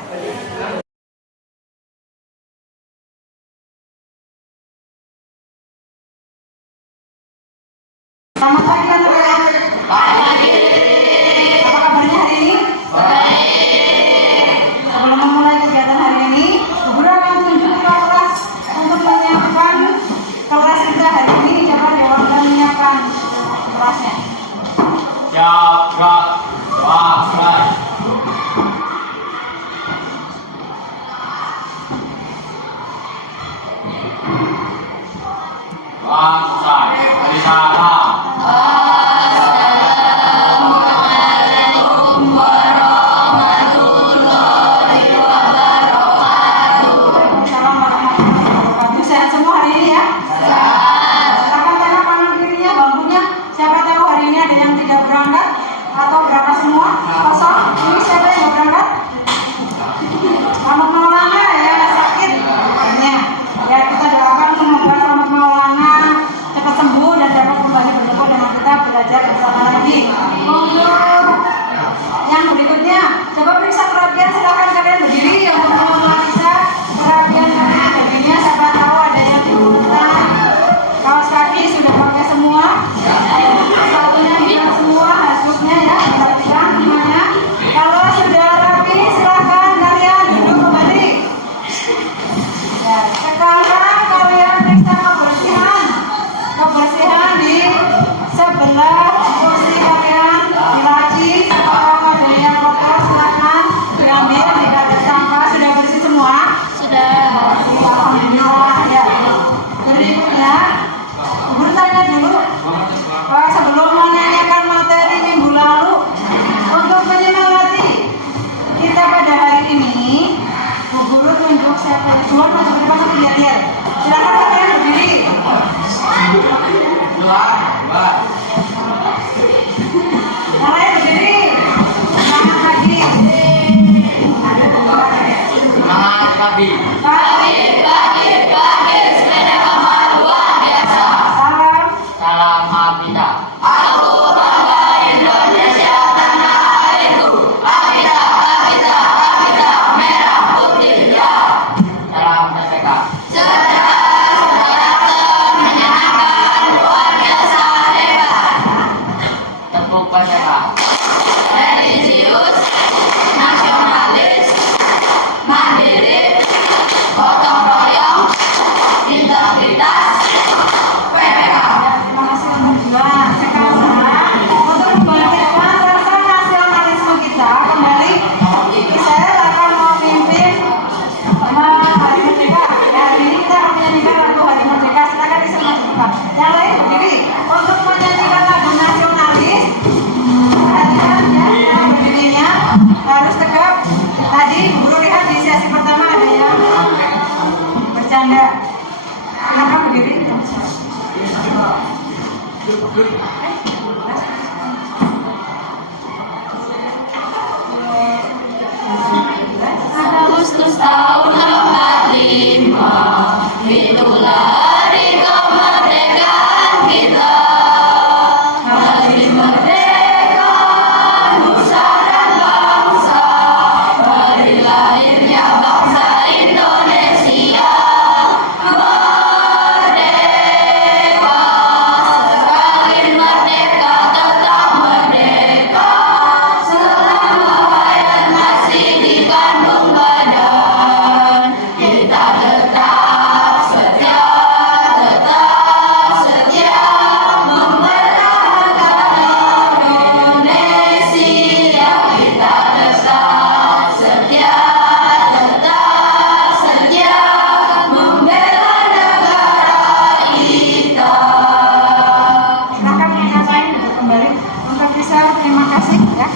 Selamat pagi teman-teman. Apa kabarnya hari ini? Sebelum memulai kegiatan hari ini, Bu Guru akan tunjuk ke kelas untuk menyiapkan kelas kita hari ini. Coba jawab dan menyiapkan kelasnya. Jaga pakai bangsa bersama. Waalaikumsalam warahmatullahi wabarakatuh. Sehat semua hari ini ya? Silakan tengok kanan kirinya bangkunya. Siapa tahu hari ini ada yang tidak berangkat atau berangkat semua? Kosong. Ini siapa yang nggak berangkat? Selamat Maulana ya, sakit kayaknya. Ya kita doakan semoga Selamat Maulana cepat sembuh dan dapat kembali bertemu dengan kita belajar bersama lagi. Untuk yang berikutnya, coba periksa perapian. Silakan kalian berdiri yang belum bisa perapian kalian bajunya. Siapa tahu ada yang diurutan. Kaos kaki sudah pakai semua. Sepatunya juga semua, hasutnya ya. Perhatikan semuanya. Kalau sudah rapi, silakan kalian duduk kembali. Ya, sekarang kalian periksa kebersihan di sebelah kursi kalian, di laci. Kalau ada yang kotor silakan diambil, tidak ada sampah. Sudah bersih semua? Sudah. Alhamdulillah ya. Berikutnya, Guru tanya dulu. Sebelum menanyakan materi minggu lalu, untuk menyemangati kita pada hari ini, Bu Guru tunjuk siapa dua masuk ke depan lihat. Silakan kalian berdiri. Kalian berdiri. Semangat pagi. Semangat pagi. Salam. Salam Abida. Salam PPK. Tepuk PPK. Terima kasih alhamdulillah. Sekarang untuk membangkitkan rasa nasionalisme kita kembali, saya akan memimpin Hari Merdeka. Ya, hari ini kita akan menyanyikan lagu Hari Merdeka. Silakan disematkan. Yang lain berdiri untuk menyanyikan lagu nasionalis. Perhatikan ya, yang berdirinya harus tegap. Tadi Guru lihat di sesi pertama ada yang bercanda. Silakan berdiri. Agustus tahun 45, itulah hari kemerdekaan kita. Hari merdeka, nusa dan bangsa, hari lahirnya bangsa Indonesia. Merdeka, sekali merdeka tetap merdeka, selama hayat masih dikandung badan. Kita tetap setia membela negara Indonesia. Kita tetap setia membela negara kita. Silakan yang lain duduk kembali. Untuk bisa terima kasih ya.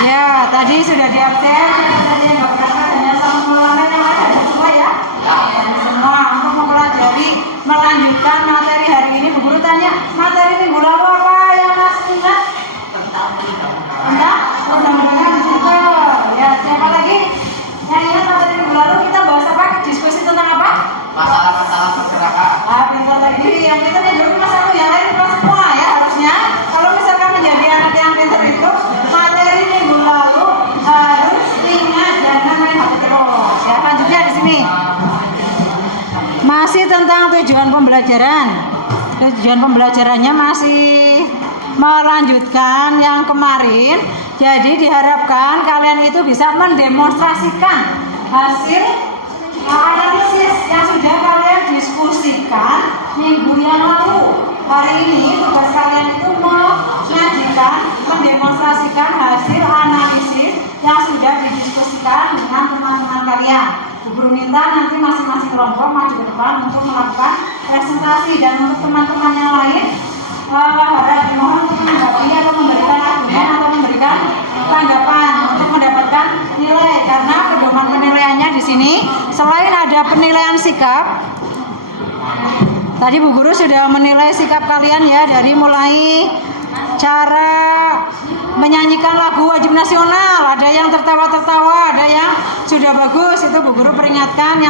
Ya, tadi sudah di absen, tadi yang nggak berangkat hanya sama Maulana yang ada semua ya. Ada semua untuk mempelajari melanjutkan materi hari ini. Bu Guru tanya, materi minggu lalu apa yang masih ingat? Tentang undang-undang juga. Ya, siapa lagi? pembelajaran. Tujuan pembelajarannya masih melanjutkan yang kemarin. Jadi diharapkan kalian itu bisa mendemonstrasikan hasil analisis yang sudah kalian diskusikan minggu yang lalu. Hari ini tugas kalian itu menyajikan, mendemonstrasikan hasil analisis yang sudah didiskusikan dengan teman-teman kalian. Bu Guru minta nanti masing-masing kelompok maju ke depan untuk melakukan presentasi, dan untuk teman-teman yang lain harap mohon untuk menanggapi atau memberikan argumen atau memberikan tanggapan untuk mendapatkan nilai, karena pedoman penilaiannya di sini selain ada penilaian sikap. Tadi Bu Guru sudah menilai sikap kalian ya, dari mulai cara menyanyikan lagu wajib nasional, ada yang tertawa-tertawa, ada yang sudah bagus, itu Bu Guru peringatkan.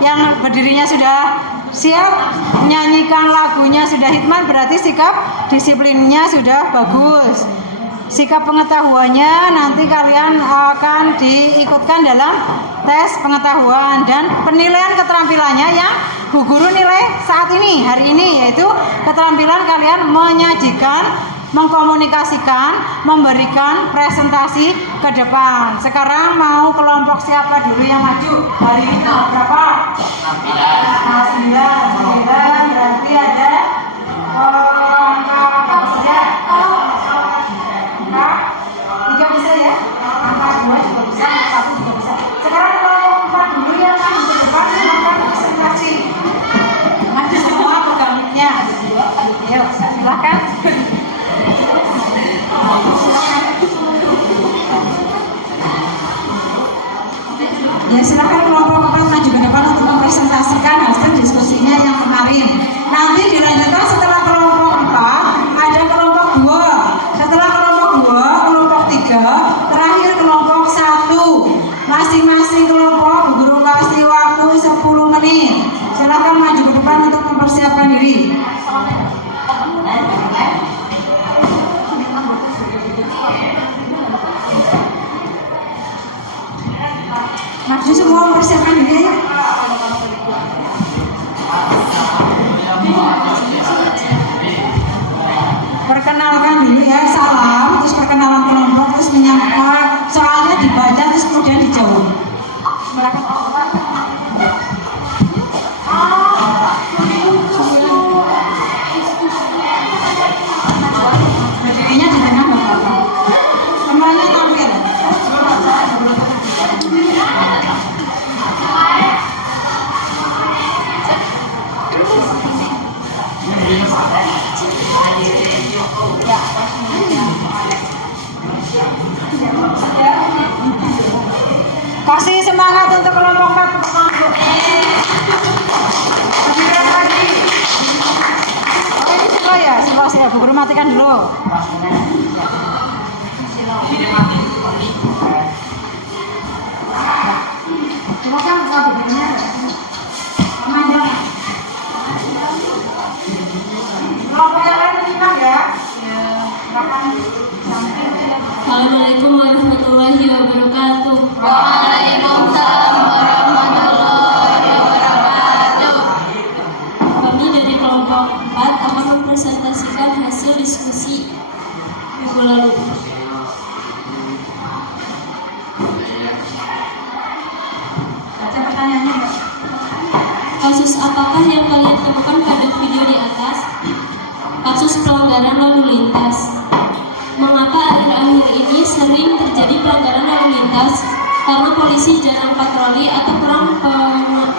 Yang berdirinya sudah siap, menyanyikan lagunya sudah hikmat, berarti sikap disiplinnya sudah bagus. Sikap pengetahuannya nanti kalian akan diikutkan dalam tes pengetahuan, dan penilaian keterampilannya yang Bu Guru nilai saat ini, hari ini, yaitu keterampilan kalian menyajikan, mengkomunikasikan, memberikan presentasi ke depan. Sekarang mau kelompok siapa dulu yang maju? Hari ini tanggal berapa? 9 berarti ada angka apa saja? Angka 3 bisa ya? Angka 2 juga bisa, angka 1 juga bisa. Sekarang kelompok 4 dulu yang maju ke depan melakukan presentasi. Maju semua pegamiknya. Ayo, silakan. Ya, silakan kelompok maju ke depan untuk mempresentasikan hasil diskusinya yang kemarin. Nanti dilanjutkan setelah kelompok 4 ada kelompok 2. Setelah kelompok 2, kelompok 3, terakhir kelompok 1. Masing-masing kelompok Bu Guru kasih waktu 10 menit. Silakan maju ke depan untuk mempersiapkan diri. Maju semua mempersiapkan diri ya. Perkenalkan dulu ya, salam, terus perkenalan kelompok, terus menyapa, soalnya dibaca terus kemudian dijawab. Berdirinya di tengah Bapak. Semuanya tampil. Kasih semangat untuk kelompok 4 kelompok. Berdiri lagi. Oh, ini slow ya, slow ya. Bu Guru matikan dulu. Cuma kan nggak begininya. Panjang. Kelompok yang lain menyimak ya. Assalamualaikum warahmatullahi wabarakatuh. Waalaikumsalam warahmatullahi wabarakatuh. Kami dari kelompok 4 akan mempresentasikan hasil diskusi minggu lalu. Baca pertanyaannya ya. Kasus apakah yang kalian temukan pada video di atas? Kasus pelanggaran lalu lintas. Mengapa akhir-akhir ini sering terjadi pelanggaran lalu lintas? Karena polisi jarang patroli atau kurang pengawasan.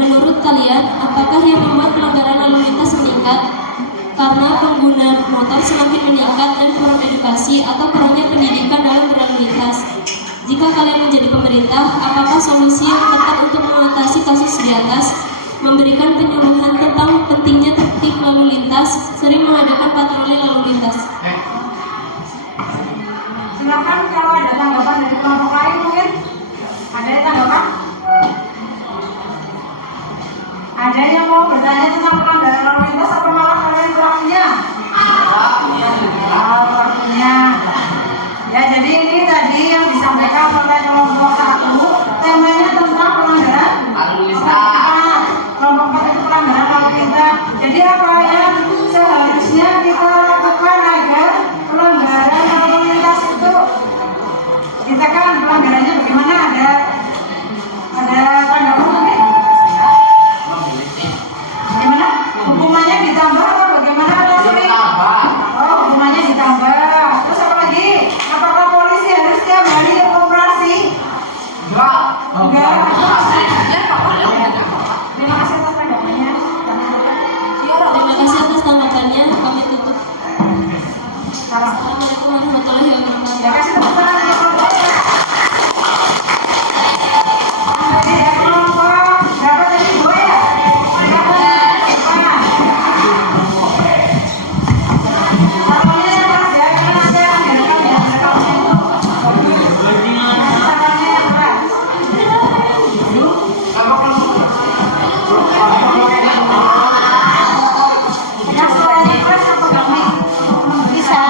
Menurut kalian, apakah yang membuat pelanggaran lalu lintas meningkat? Karena pengguna motor semakin meningkat dan kurang edukasi atau kurangnya pendidikan dalam berlalu lintas. Jika kalian menjadi pemerintah, apakah solusi yang tepat untuk mengatasi kasus di atas? Memberikan penyuluhan tentang pentingnya tertib lalu lintas, sering mengadakan patroli lalu lintas. Silakan kalau ada tanggapan dari kelompok lain mungkin. Katanya tentang pelanggaran lalu lintas apa malah kalian pelakunya? Pelakunya. Ya, jadi ini tadi yang disampaikan oleh kelompok 1, temanya tentang pelanggaran Lalu lintas. kelompok 4 itu pelanggaran lalu lintas. Jadi apa yang seharusnya kita lakukan agar pelanggaran lalu lintas itu kita kan pelanggarannya bagaimana? Ada tanggapan mungkin? Bagaimana? Hukumannya ditambah atau bagaimana? Oh, hukumannya ditambah. Terus apa lagi? Apakah polisi harus setiap hari operasi? Enggak. Terima kasih atas tanggapannya. Terima kasih atas tanggapannya. Kami tutup. Salam. Assalamualaikum warahmatullahi wabarakatuh. Ya, kasih tepuk tangan untuk kelompoknya. Jadi kelompok berapa tadi? 2 ya? Salonnya yang keras ya, karena nanti akan direkam ya. Rekamnya itu. Salonnya yang keras. Ya, suaranya keras apa kami? Bisa.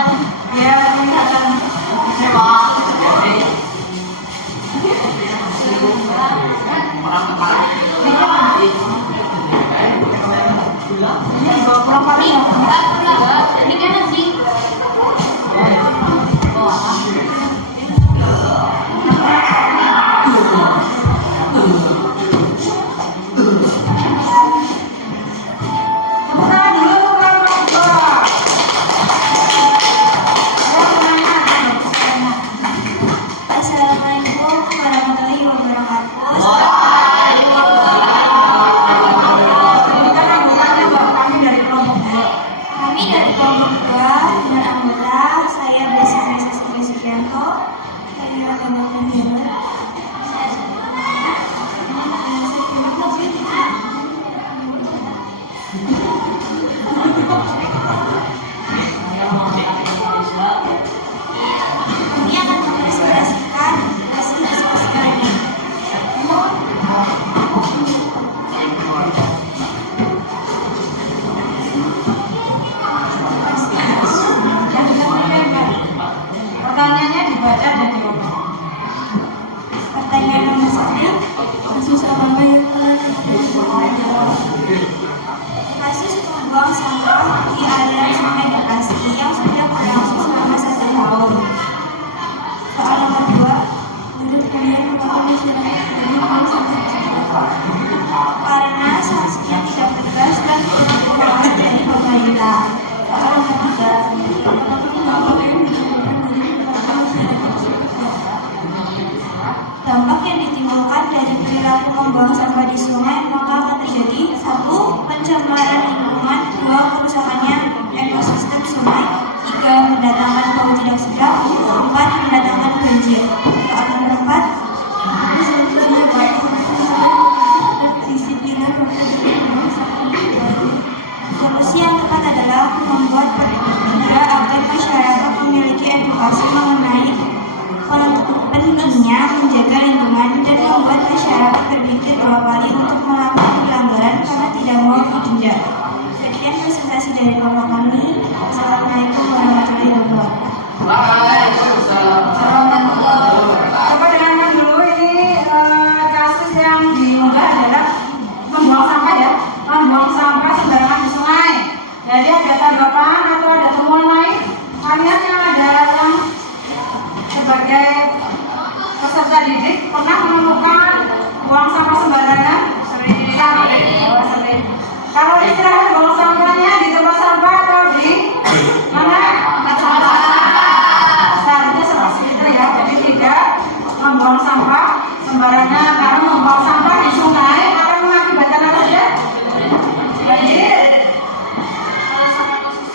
Ya, kelihatan. Ini 24 ya? Ini kan nanti. Buka dulu kelompok 2. Assalamualaikum warahmatullahi wabarakatuh. Kita anggotanya Mbak, kami dari kelompok 2. Kami dari kelompok 2 dengan anggota saya Besa Sugianto, saya agama Pendiri. Kami akan mempresentasikan hasil diskusi kami. Pertanyaannya dibaca dan dijawab. Pertanyaan nomor 1, kasus apa yang telah kasus pembuang sampah di aliran Sungai Bekasi yang sudah berlangsung selama 1 tahun. Soal nomor 2, menurut kalian mengapa masyarakat dari buang sampah tersebut? Karena sanksinya tidak tegas dan kurang pengawasan dari pemerintah. Soal nomor 3, apakah dampak yang ditimbulkan dari perilaku masyarakat tersebut? Dampak yang ditimbulkan dari perilaku membuang sampah di sungai maka akan terjadi 1. Pencemaran lingkungan, 2. Kerusakannya ekosistem sungai, 3. Mendatangkan bau tidak sedap, 4. Mendatangkan banjir. Soal nomor 4, solusi yang tepat adalah membuat perda agar masyarakat memiliki edukasi mengenai pentingnya menjaga lingkungan dan membuat masyarakat berpikir 2 kali untuk melakukan pelanggaran karena tidak mau didenda. Sekian presentasi dari kelompok kami. Assalamualaikum warahmatullahi wabarakatuh. Coba dengarkan dulu ini kasus yang diunggah adalah membuang sampah ya, membuang sampah sembarangan di sungai. Jadi ada tanggapan atau ada temuan lain? Kalian yang ada yang sebagai peserta didik pernah menemukan buang sampah sembarangan? Sering. Kalau istirahat buang sampahnya di tempat sampah atau di mana? Seharusnya seperti itu ya. Jadi tidak membuang sampah sembarangan, karena membuang sampah di sungai akan mengakibatkan apa saja? Banjir,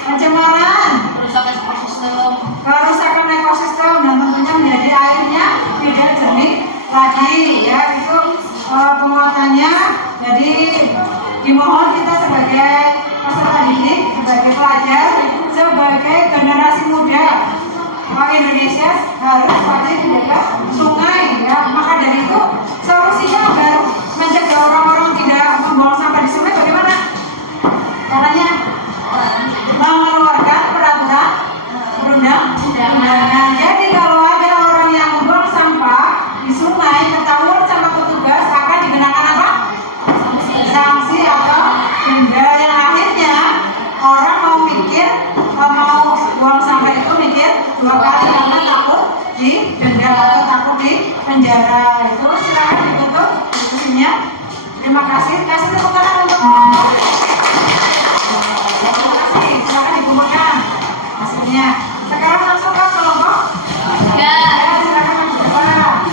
pencemaran, kerusakan ekosistem, dan tentunya menjadi airnya tidak jernih lagi ya. Itu penguatannya. Jadi dimohon kita sebagai Terima kasih. Kasih tepuk tangan untuk terima kasih. Silakan dikumpulkan hasilnya. Sekarang langsung ke kelompok. Ya, silakan maju ke depan.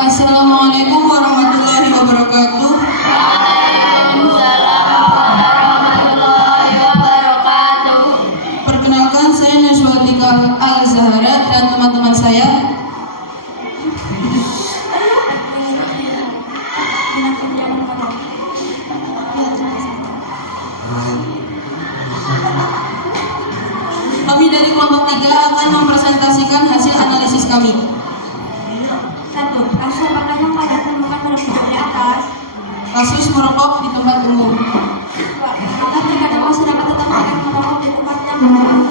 Assalamualaikum warahmatullahi wabarakatuh. Perkenalkan, saya Najwati Al-Zahra dan teman-teman saya. Kami dari kelompok 3 akan mempresentasikan hasil analisis kami. 1. Kasus apakah yang pada temukan pada video di atas? Kasus merokok di tempat umum. 2. Apakah terkadang masyarakat tetap akan merokok di tempat yang merokok?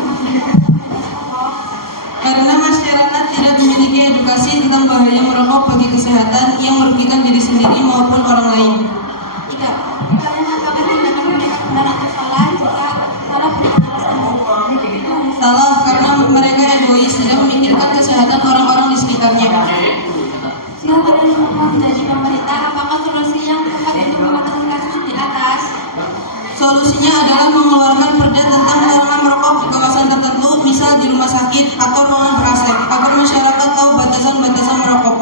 Karena masyarakat tidak memiliki edukasi tentang bahaya merokok bagi kesehatan yang merugikan diri sendiri maupun orang lain. 3. Kalian apakah tindakan mereka benar atau salah? Jika salah, berikan alasannya. Salah, karena mereka egois, tidak memikirkan kesehatan orang-orang di sekitarnya. Jika kalian semua menjadi pemerintah, apakah solusi yang tepat untuk mengatasi kasus di atas? Solusinya adalah mengeluarkan perda tentang larangan merokok di kawasan tertentu, misal di rumah sakit atau ruangan ber-AC, agar masyarakat tahu batasan-batasan merokok.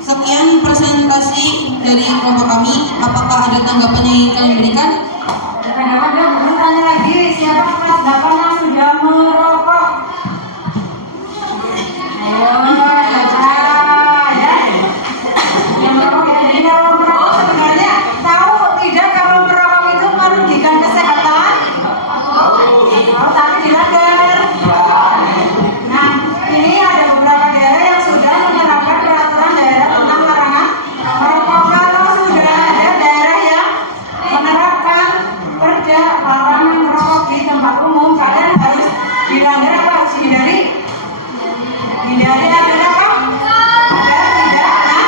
Sekian presentasi dari kelompok kami. Apakah ada tanggapan yang ingin kalian berikan? Tanggapan dia bertanya lagi, siapa kelas 8 yang sudah merokok? Ayo, ya. Yang merokok, jadi kalau merokok sebenarnya tahu tidak kalau merokok itu merugikan kesehatan? Tahu, tapi dilanggar. Nah, ini ada beberapa daerah yang sudah menerapkan peraturan daerah tentang larangan merokok. Kalau sudah ada daerah yang menerapkan perda larangan merokok di tempat umum, kalian harus dilanggar apa harus dihindari? Hindari agar apa? Agar tidak kena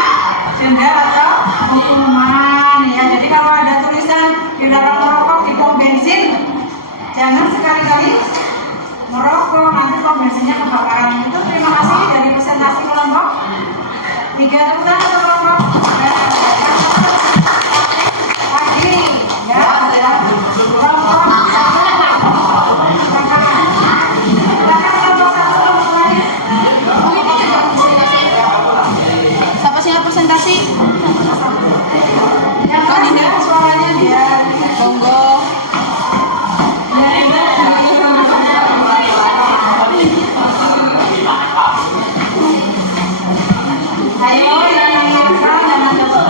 denda atau hukuman. Ya, jadi kalau ada tulisan dilarang merokok di pom bensin, jangan sekali-kali merokok, nanti pom bensinnya kebakaran. Itu terima kasih dari presentasi kelompok 3 teman atau kelompok lagi ya, kelompok Siapa sih yang presentasi? yang tadinya suaranya dia Monggo. ayo yang nakal jangan coba-coba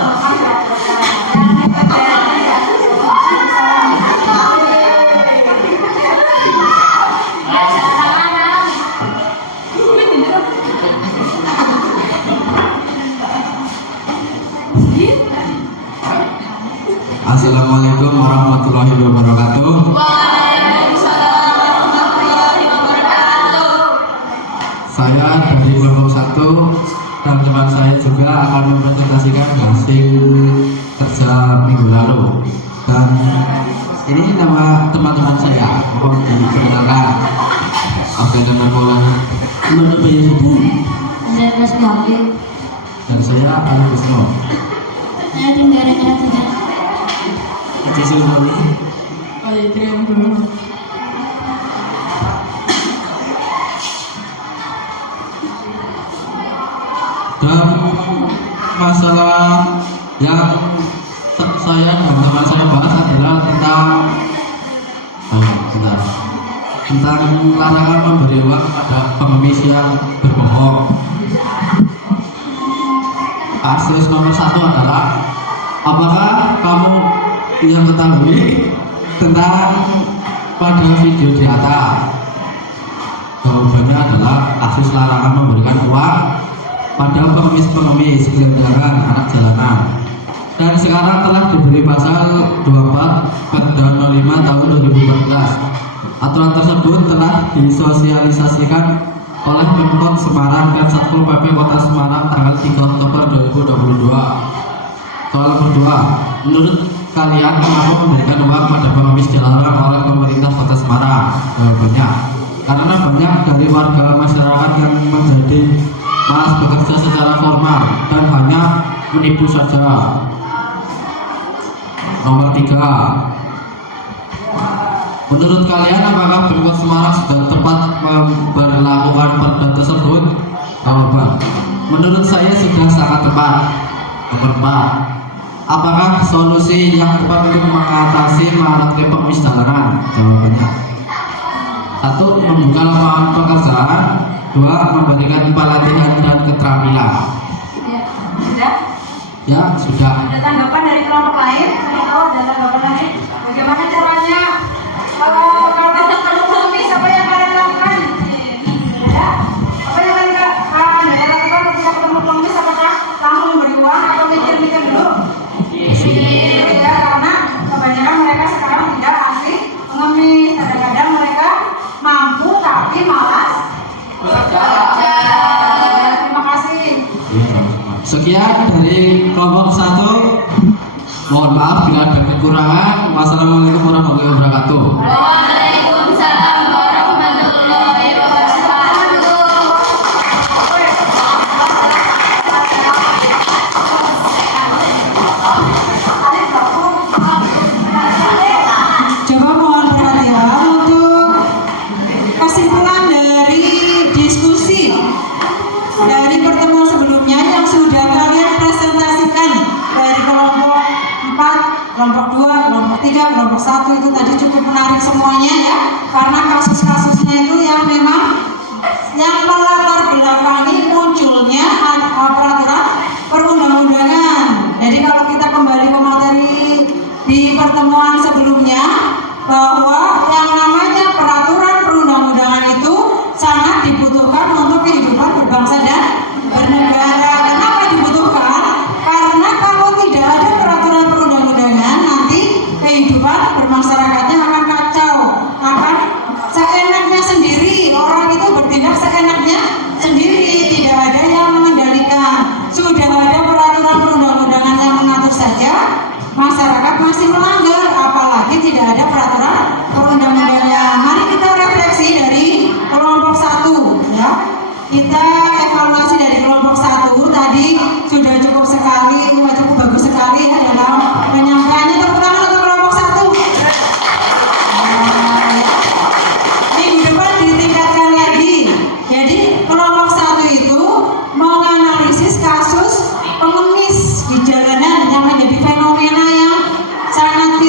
Assalamualaikum warahmatullahi wabarakatuh. Waalaikumsalam warahmatullahi wabarakatuh. Saya dari kelompok 1 dan teman saya juga akan mempresentasikan hasil kerja minggu lalu. Dan ini nama teman-teman saya, mohon diperkenalkan. Oke, nama menurut dan saya Ali Bismo. Saya tinggal di Kerajinan. Dan masalah yang saya dan teman saya bahas adalah tentang larangan memberi uang pada pengemis yang berbohong. Kasus nomor 1 adalah, apakah kamu yang ketahui tentang pada video di atas? Jawabannya adalah kasus larangan memberikan uang pada pengemis-pengemis gelandangan anak jalanan. dan sekarang telah diberi pasal 24 Perda 05 tahun 2014. Aturan tersebut telah disosialisasikan oleh Pemkot Semarang dan Satpol PP Kota Semarang tanggal 3 Oktober 2022. Soal kedua, menurut kalian mengapa memberikan uang pada pengemis dilarang oleh pemerintah Kota Semarang? Jawabannya, karena banyak dari warga masyarakat yang menjadi malas bekerja secara formal dan hanya menipu saja. Nomor 3, menurut kalian apakah Pemkot Semarang sudah tepat memberlakukan perda tersebut? Jawaban, menurut saya sudah sangat tepat. Nomor 4, apakah solusi yang tepat untuk mengatasi maraknya pengemis jalanan? Jawabannya, 1. Membuka lapangan pekerjaan. 2. Memberikan pelatihan dan keterampilan. Ya, sudah. Ya, sudah. Ada tanggapan dari kelompok lain? Saya tahu ada tanggapan lain. Bagaimana caranya? Kalau pengemis apa yang kalian lakukan? Ya, apa yang kalian lakukan ketika ketemu pengemis? Apakah langsung memberi uang atau mikir-mikir dulu? Ya, karena kebanyakan mereka sekarang tidak asli pengemis. Kadang-kadang mereka mampu tapi malas. Terima kasih. Sekian dari kelompok 1. Mohon maaf bila ada kekurangan. Wassalamualaikum warahmatullahi wabarakatuh. Waalaikumsalam warahmatullahi wabarakatuh. Coba mohon perhatian untuk kesimpulan dari diskusi dari pertemuan sebelumnya yang sudah kalian presentasikan dari kelompok 4, kelompok 2, kelompok 3, kelompok 1 itu tadi cukup menarik semuanya ya, karena kasus-kasusnya itu yang memang yang melatar belakangi munculnya peraturan perundang-undangan. Jadi kalau kita kembali ke materi di pertemuan sebelumnya, bahwa yang namanya peraturan perundang-undangan itu sangat dibutuhkan untuk kehidupan berbangsa dan bernegara. Kenapa dibutuhkan? Karena kalau tidak ada peraturan perundang-undangan, nanti kehidupan bermasyarakatnya akan kacau, akan seenaknya sendiri. Orang itu bertindak seenaknya sendiri, tidak ada yang mengendalikan. Sudah ada peraturan perundang-undangan yang mengatur saja, masyarakat masih melanggar, apalagi tidak ada peraturan perundang-undangan. Mari kita refleksi dari kelompok 1 ya. Kita evaluasi dari kelompok 1 tadi sudah cukup sekali, cukup bagus sekali ya dalam penyampaiannya. Tepuk tangan untuk kelompok 1. Minggu depan ditingkatkan lagi. Jadi kelompok 1 itu menganalisis kasus pengemis di jalanan yang menjadi fenomena yang sangat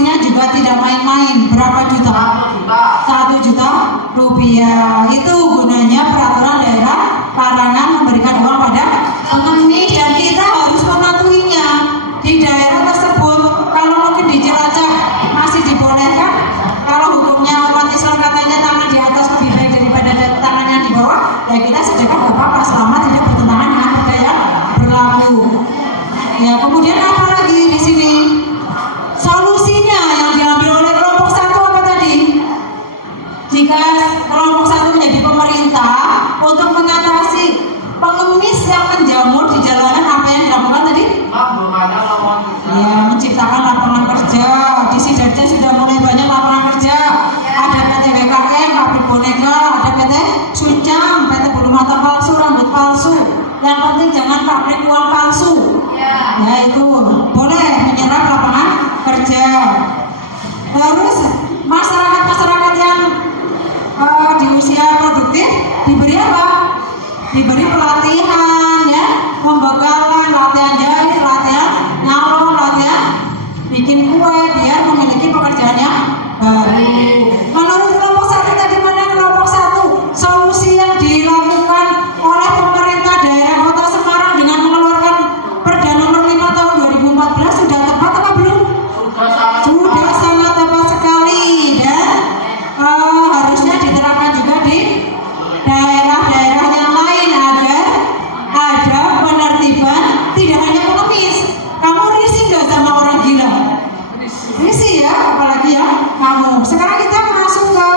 sanksinya juga tidak main-main. Berapa juta? 1 juta rupiah. Itu gunanya peraturan daerah larangan memberikan uang pada pengemis, dan kita harus mematuhinya. Di daerah tersebut, kalau mungkin di Cilacap masih dibolehkan, kalau hukumnya umat Islam katanya tangan di atas lebih baik daripada tangannya di bawah, ya kita sedekah gak apa-apa selama tidak bertentangan dengan budaya yang berlaku. Ya, kemudian apa lagi di sini? Solusinya yang diambil oleh kelompok satu apa tadi? Jika kelompok satu menjadi pemerintah untuk mengatasi pengemis yang menjamur di jalanan, apa yang dilakukan tadi? Ya, menciptakan lapangan kerja. Di Sidoarjo sudah mulai banyak lapangan kerja. Ada PT WKM, pabrik boneka, ada PT Sucang, PT bulu mata palsu, rambut palsu. Yang penting jangan pabrik uang palsu. Ya, itu boleh menyerap lapangan kerja. Terus masyarakat yang di usia produktif diberi apa? Diberi pelatihan, ya, pembekalan, latihan jahit, latihan nyalon, latihan bikin kue, biar memiliki pekerjaan yang baru. Menurut kelompok satu tadi, mana kelompok satu? Solusi yang dilakukan oleh pemerintah daerah Kota Semarang dengan mengeluarkan Perda nomor 5 tahun 2014 sudah tepat apa belum? Sudah sangat tepat sekali, dan harusnya diterapkan juga di daerah-daerah yang lain agar ada penertiban, tidak hanya pengemis. Kamu risih nggak sama orang gila? Risih ya, apalagi ya kamu. Sekarang kita masuk ke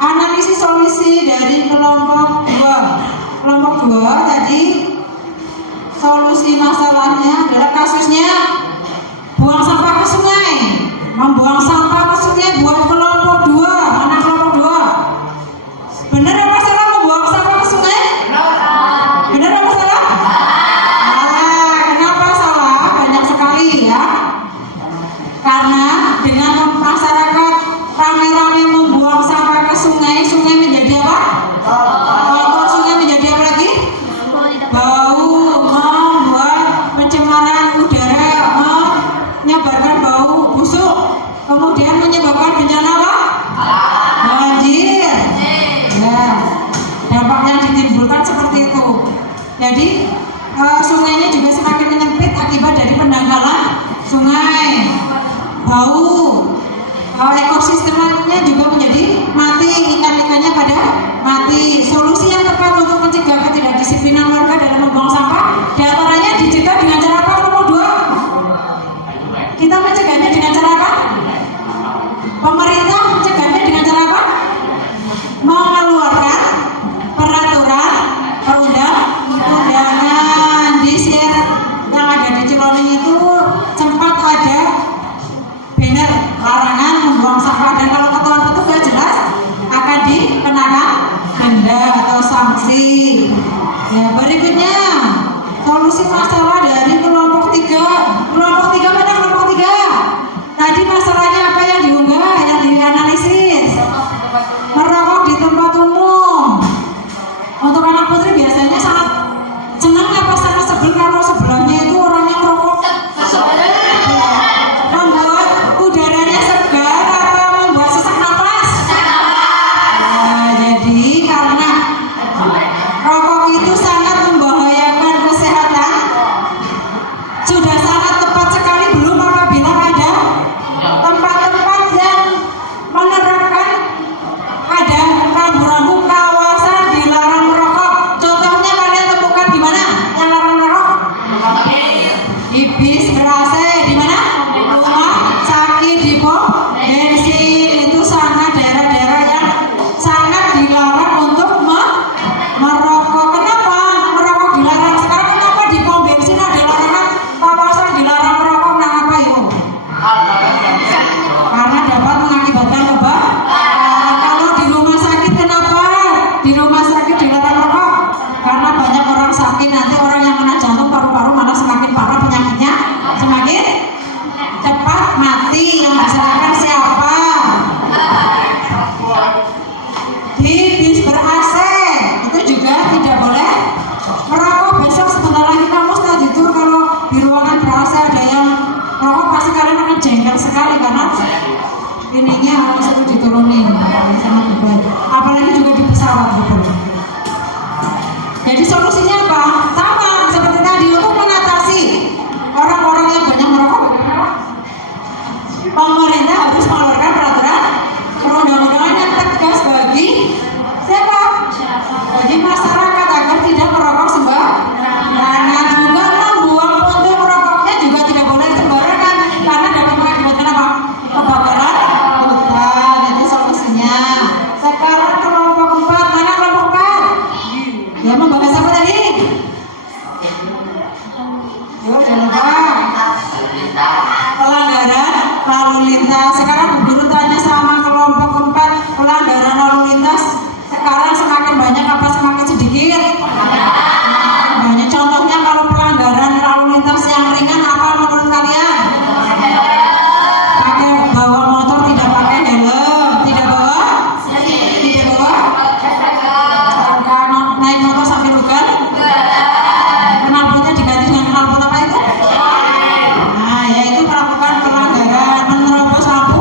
analisis solusi dari kelompok 2. Kelompok 2 tadi solusi masalahnya adalah kasusnya buang sampah ke sungai. Membuang sampah ke sungai buat kelompok 2. Mana kelompok 2? Benar apa salah membuang sampah ke sungai? Benar apa salah? Salah. Kenapa salah? Banyak sekali ya. Karena dengan masyarakat rame-rame membuang sampah ke sungai, sungai menjadi apa? Kotor. Sungai menjadi apa lagi? Bau, membuat pencemaran udara, menyebarkan bau busuk, kemudian menyebabkan bencana apa? Banjir. Ya, dampak yang ditimbulkan seperti itu. Jadi sungainya juga semakin menyempit akibat dari pendangkalan sungai. Bau, ekosistemnya juga menjadi mati, ikan-ikannya pada mati. Solusi yang tepat untuk mencegah ketidakdisiplinan warga dalam membuang sampah diantaranya dicegah dengan cara apa? Nomor 2, kita mencegahnya dengan cara apa? Pemerintah mencegahnya dengan cara apa? Mengeluarkan peraturan perundang-undangan. Di share yang ada di Ciloni itu sempat ada banner ininya harus diturunin sama beban. Apalagi juga di pesawat betul. Jadi solusinya apa? Sama seperti tadi untuk mengatasi orang-orang yang banyak merokok. Pemerintah harus mengeluarkan peraturan perundang-undangan yang tegas bagi siapa? Bagi masyarakat agar tidak merokok sembarangan, juga membuang puntung merokoknya juga tidak boleh sembarangan karena dapat mengakibatkan apa? Kebakaran hutan. Itu solusinya. Sekarang kelompok 4, mana kelompok 4? Ya membahas apa tadi? Yuk, jangan lupa pelanggaran lalu lintas. Sekarang Bu Guru tanya sama kelompok 4, pelanggaran lalu lintas sekarang semakin banyak apa semakin sedikit? Banyak. Contohnya kalau pelanggaran lalu lintas yang ringan apa menurut kalian? Pakai bawa motor tidak pakai helm, tidak bawa naik motor sambil ugal, knalpotnya diganti dengan knalpot apa itu? Nah, yaitu melakukan pelanggaran menerobos lampu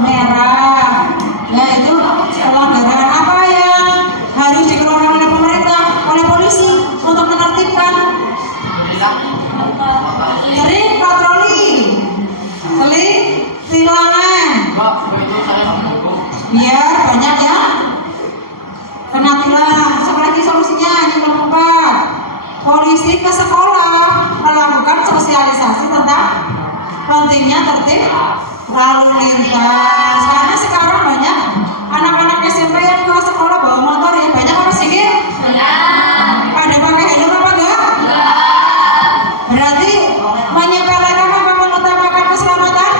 merah. Yaitu pelanggaran apa yang harus dikeluarkan oleh pemerintah, oleh polisi untuk menertibkan? Sering patroli, sering tilangan, biar banyak ya kena tilang. Seperti solusinya ini keempat, polisi ke sekolah melakukan sosialisasi tentang pentingnya tertib lalu lintas. Karena sekarang banyak anak-anak SMP yang ke sekolah bawa motor ya, banyak apa sedikit? Pada pakai helm apa enggak? Berarti menyepelekan apa mengutamakan keselamatan?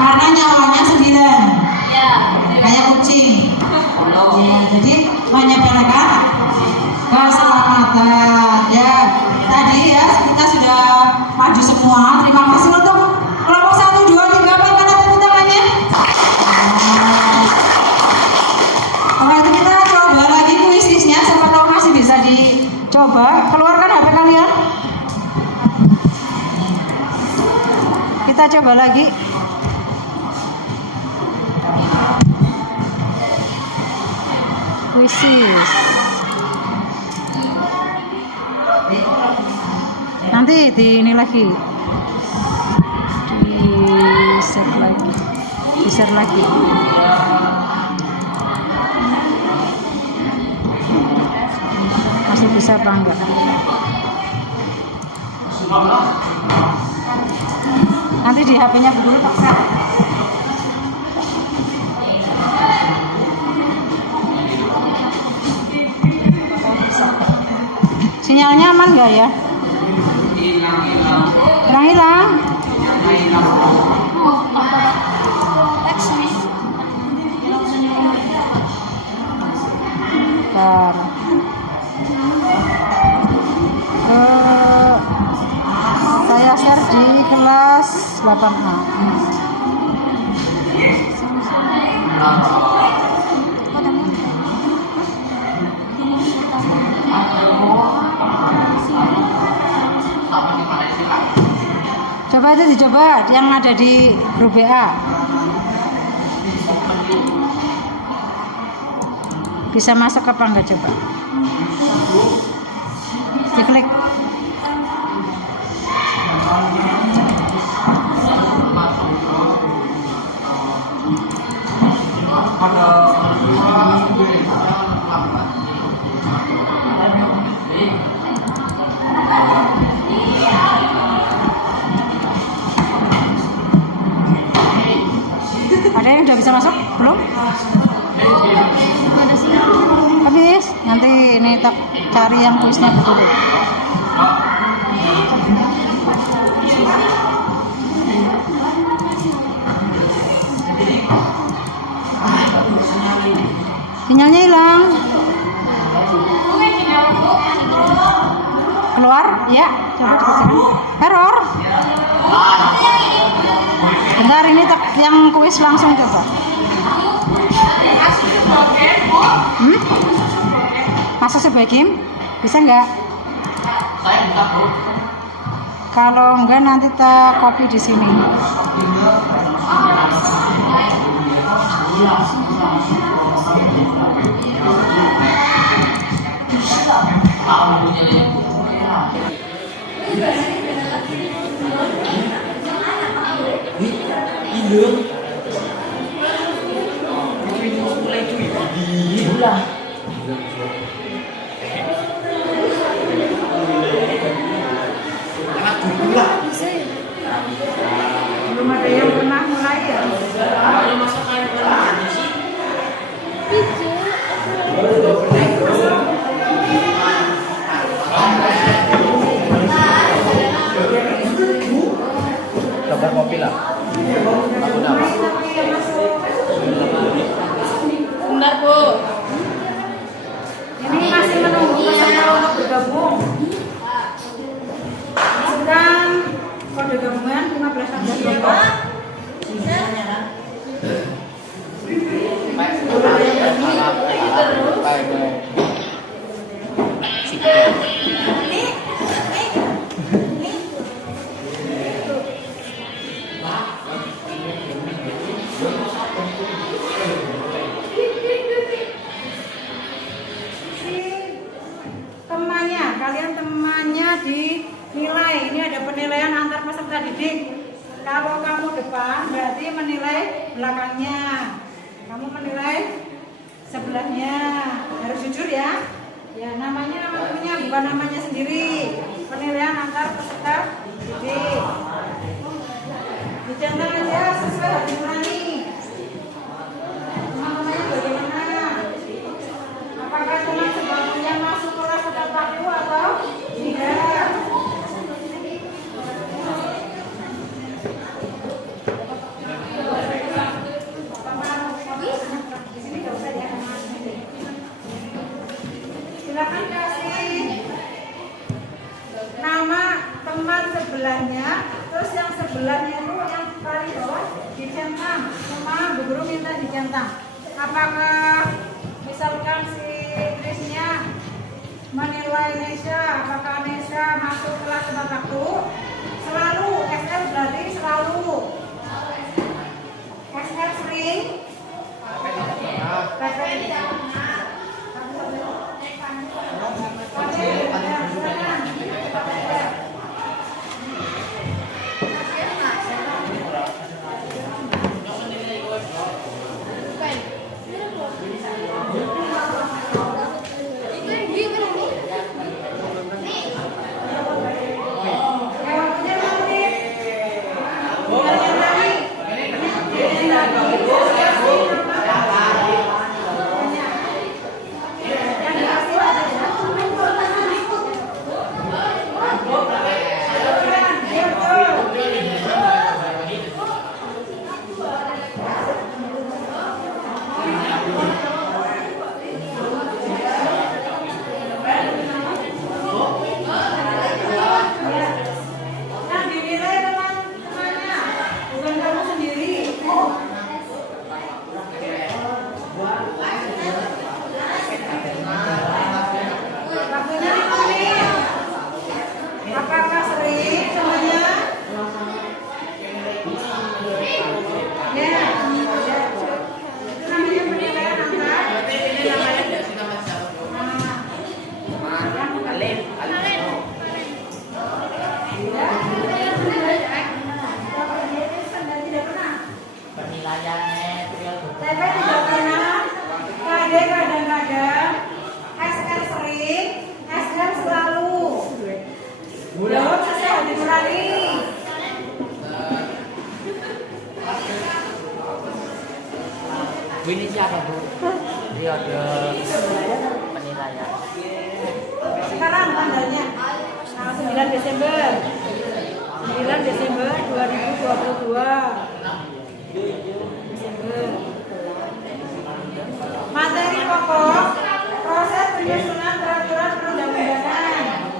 Karena nyawanya 9, kayak kucing. Ya, jadi menyepelekan keselamatan. Ya, tadi ya kita sudah maju semua. Terima kasih untuk kelompok 1, 2, 3, 4, mana tepuk tangannya? Setelah itu kita coba lagi kuisisnya, siapa tahu masih bisa dicoba. Keluarkan HP kalian. Kita coba lagi. Kuisis. Nanti di ini lagi, di share lagi. Masih bisa apa enggak? Nanti di HP-nya dulu Pak. Sinyalnya aman nggak ya? Hilang. Bentar. Saya share di kelas 8A. Coba itu dicoba yang ada di grup WA. Bisa masuk apa enggak coba? Diklik. Ada yang udah bisa masuk? Belum? Habis. Nanti ini tak cari yang kuisnya betul. Sinyalnya hilang. Keluar? Ya, coba dikecilkan. Error. Bentar, ini yang kuis langsung coba. Masa sebaik game? Bisa nggak? Saya bisa, Bu. Kalau enggak nanti kita copy di sini. Belum ada yang pernah mulai ya? Gambar kopi lah. Aku dapat. Bentar, Bu. Ini masih menunggu peserta untuk bergabung. Masukkan kode gabungan 15 kalian temannya dinilai. Ini ada penilaian antar peserta didik. Kalau kamu depan berarti menilai belakangnya, kamu menilai sebelahnya. Harus jujur ya. Ya namanya nama temennya bukan namanya sendiri. Penilaian antar peserta didik. Dicantum aja sesuai hati nurani. Teman-temannya bagaimana? Apakah teman sebelumnya masuk kelas tepat waktu atau tidak? Silakan kasih nama teman sebelahnya, terus yang sebelahnya itu yang paling bawah dicentang. Cuma Bu Guru minta dicentang. Apakah misalkan si Krisnya menilai Nesha, apakah Nesha masuk kelas tepat waktu? Selalu, XL berarti selalu. XL sering. Apakah sering semuanya? Ya, itu namanya penilaian antar. TP tidak pernah, KD kadang-kadang, SR sering, SR selalu. Jawab sesuai hati nurani. Ini siapa Bu? Periode penilaian. Sekarang tanggalnya 9 Desember 2022 Desember. Materi pokok proses penyusunan peraturan perundang-undangan.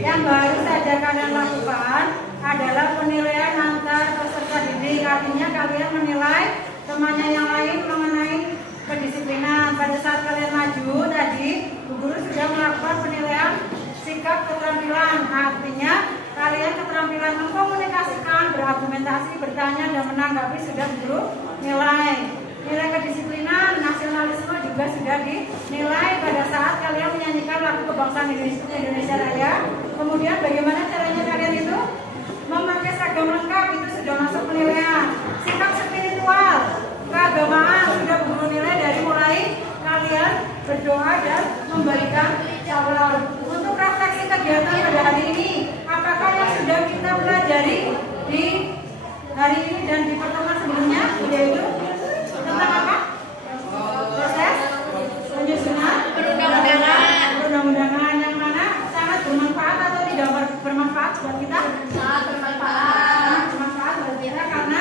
Yang baru saja kalian lakukan adalah penilaian antar peserta didik. Artinya kalian menilai temannya yang lain mengenai kedisiplinan. Pada saat kalian maju tadi, Bu Guru sudah melakukan penilaian sikap keterampilan. Artinya kalian keterampilan mengkomunikasikan, berargumentasi, bertanya, dan menanggapi sudah Bu Guru nilai. Nilai kedisiplinan, nasionalisme juga sudah dinilai pada saat kalian menyanyikan lagu kebangsaan Indonesia Raya. Kemudian bagaimana caranya kalian itu memakai seragam lengkap, itu sudah masuk penilaian. Sikap spiritual, keagamaan sudah Bu Guru nilai dari mulai kalian berdoa dan memberikan syawal. Untuk refleksi kegiatan pada hari ini, apakah yang sudah kita pelajari di hari ini dan di pertemuan sebelumnya, yaitu tentang apa? Proses penyusunan perundang-undangan yang mana sangat bermanfaat atau tidak bermanfaat buat kita? Sangat bermanfaat buat kita karena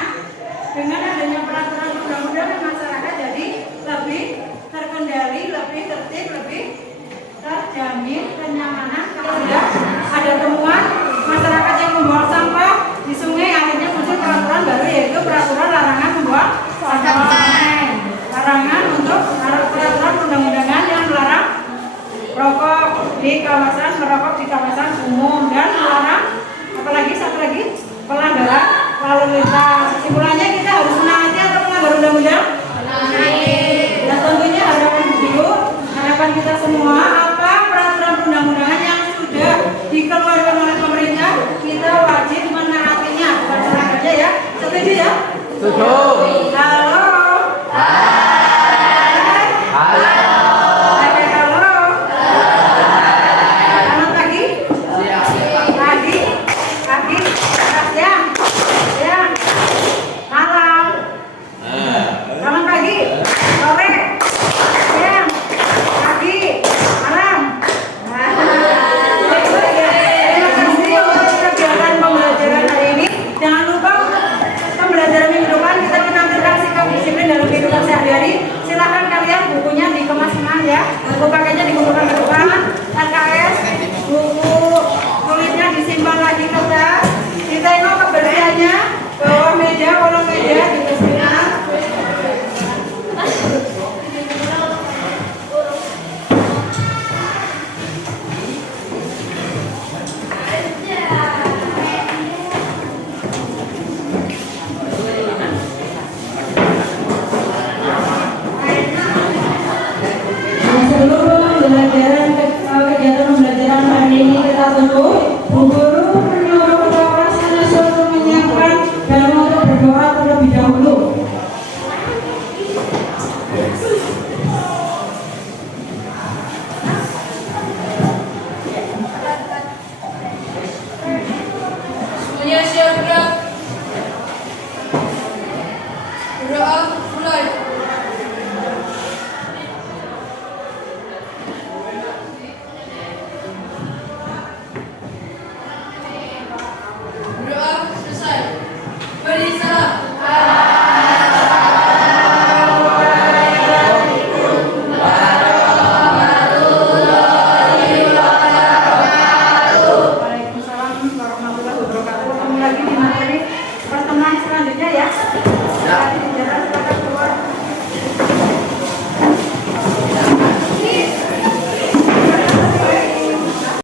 selesai. Doa selesai. Beri salam. Waalaikumsalam warahmatullahi wabarakatuh. Ketemu lagi di materi pertemuan selanjutnya ya.